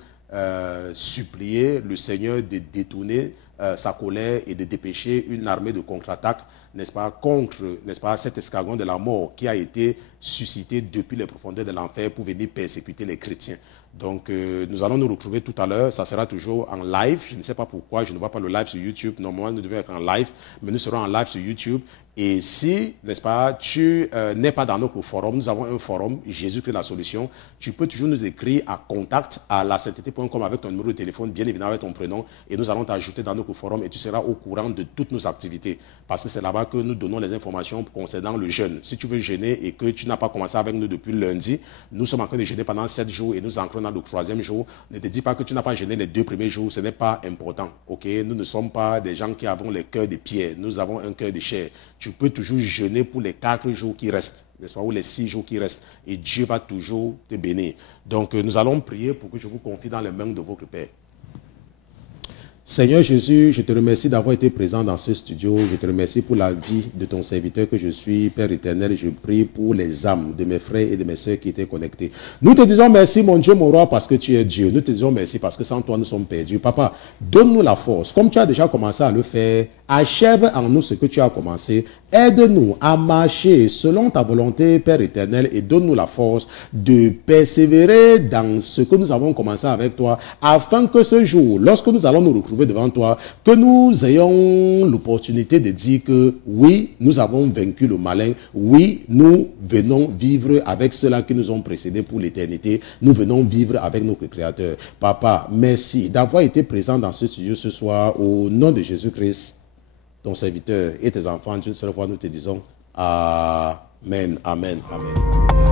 supplier le Seigneur de détourner sa colère et de dépêcher une armée de contre-attaque, n'est-ce pas, contre, n'est-ce pas, cet escargot de la mort qui a été suscité depuis les profondeurs de l'enfer pour venir persécuter les chrétiens. Donc, nous allons nous retrouver tout à l'heure. Ça sera toujours en live. Je ne sais pas pourquoi, je ne vois pas le live sur YouTube. Normalement, nous devons être en live, mais nous serons en live sur YouTube. Et si, n'est-ce pas, tu n'es pas dans notre forum, nous avons un forum, Jésus-Christ la solution. Tu peux toujours nous écrire à contact@lasainteté.com avec ton numéro de téléphone, bien évidemment avec ton prénom, et nous allons t'ajouter dans notre forum et tu seras au courant de toutes nos activités. Parce que c'est là-bas que nous donnons les informations concernant le jeûne. Si tu veux jeûner et que tu n'as pas commencé avec nous depuis lundi, nous sommes en train de jeûner pendant 7 jours et nous entrons dans le 3e jour. Ne te dis pas que tu n'as pas jeûné les 2 premiers jours, ce n'est pas important. Ok, nous ne sommes pas des gens qui avons le cœur de pierre, nous avons un cœur de chair. Tu peux toujours jeûner pour les 4 jours qui restent, n'est-ce pas, ou les 6 jours qui restent, et Dieu va toujours te bénir. Donc nous allons prier pour que je vous confie dans les mains de votre Père. Seigneur Jésus, je te remercie d'avoir été présent dans ce studio. Je te remercie pour la vie de ton serviteur que je suis, Père éternel. Je prie pour les âmes de mes frères et de mes sœurs qui étaient connectés. Nous te disons merci, mon Dieu, mon roi, parce que tu es Dieu. Nous te disons merci parce que sans toi, nous sommes perdus. Papa, donne-nous la force. Comme tu as déjà commencé à le faire, achève en nous ce que tu as commencé. Aide-nous à marcher selon ta volonté, Père éternel, et donne-nous la force de persévérer dans ce que nous avons commencé avec toi, afin que ce jour, lorsque nous allons nous retrouver devant toi, que nous ayons l'opportunité de dire que oui, nous avons vaincu le malin, oui, nous venons vivre avec ceux-là qui nous ont précédés pour l'éternité, nous venons vivre avec notre Créateur. Papa, merci d'avoir été présent dans ce studio ce soir, au nom de Jésus-Christ, ton serviteur et tes enfants, d'une seule fois, nous te disons Amen, Amen, Amen.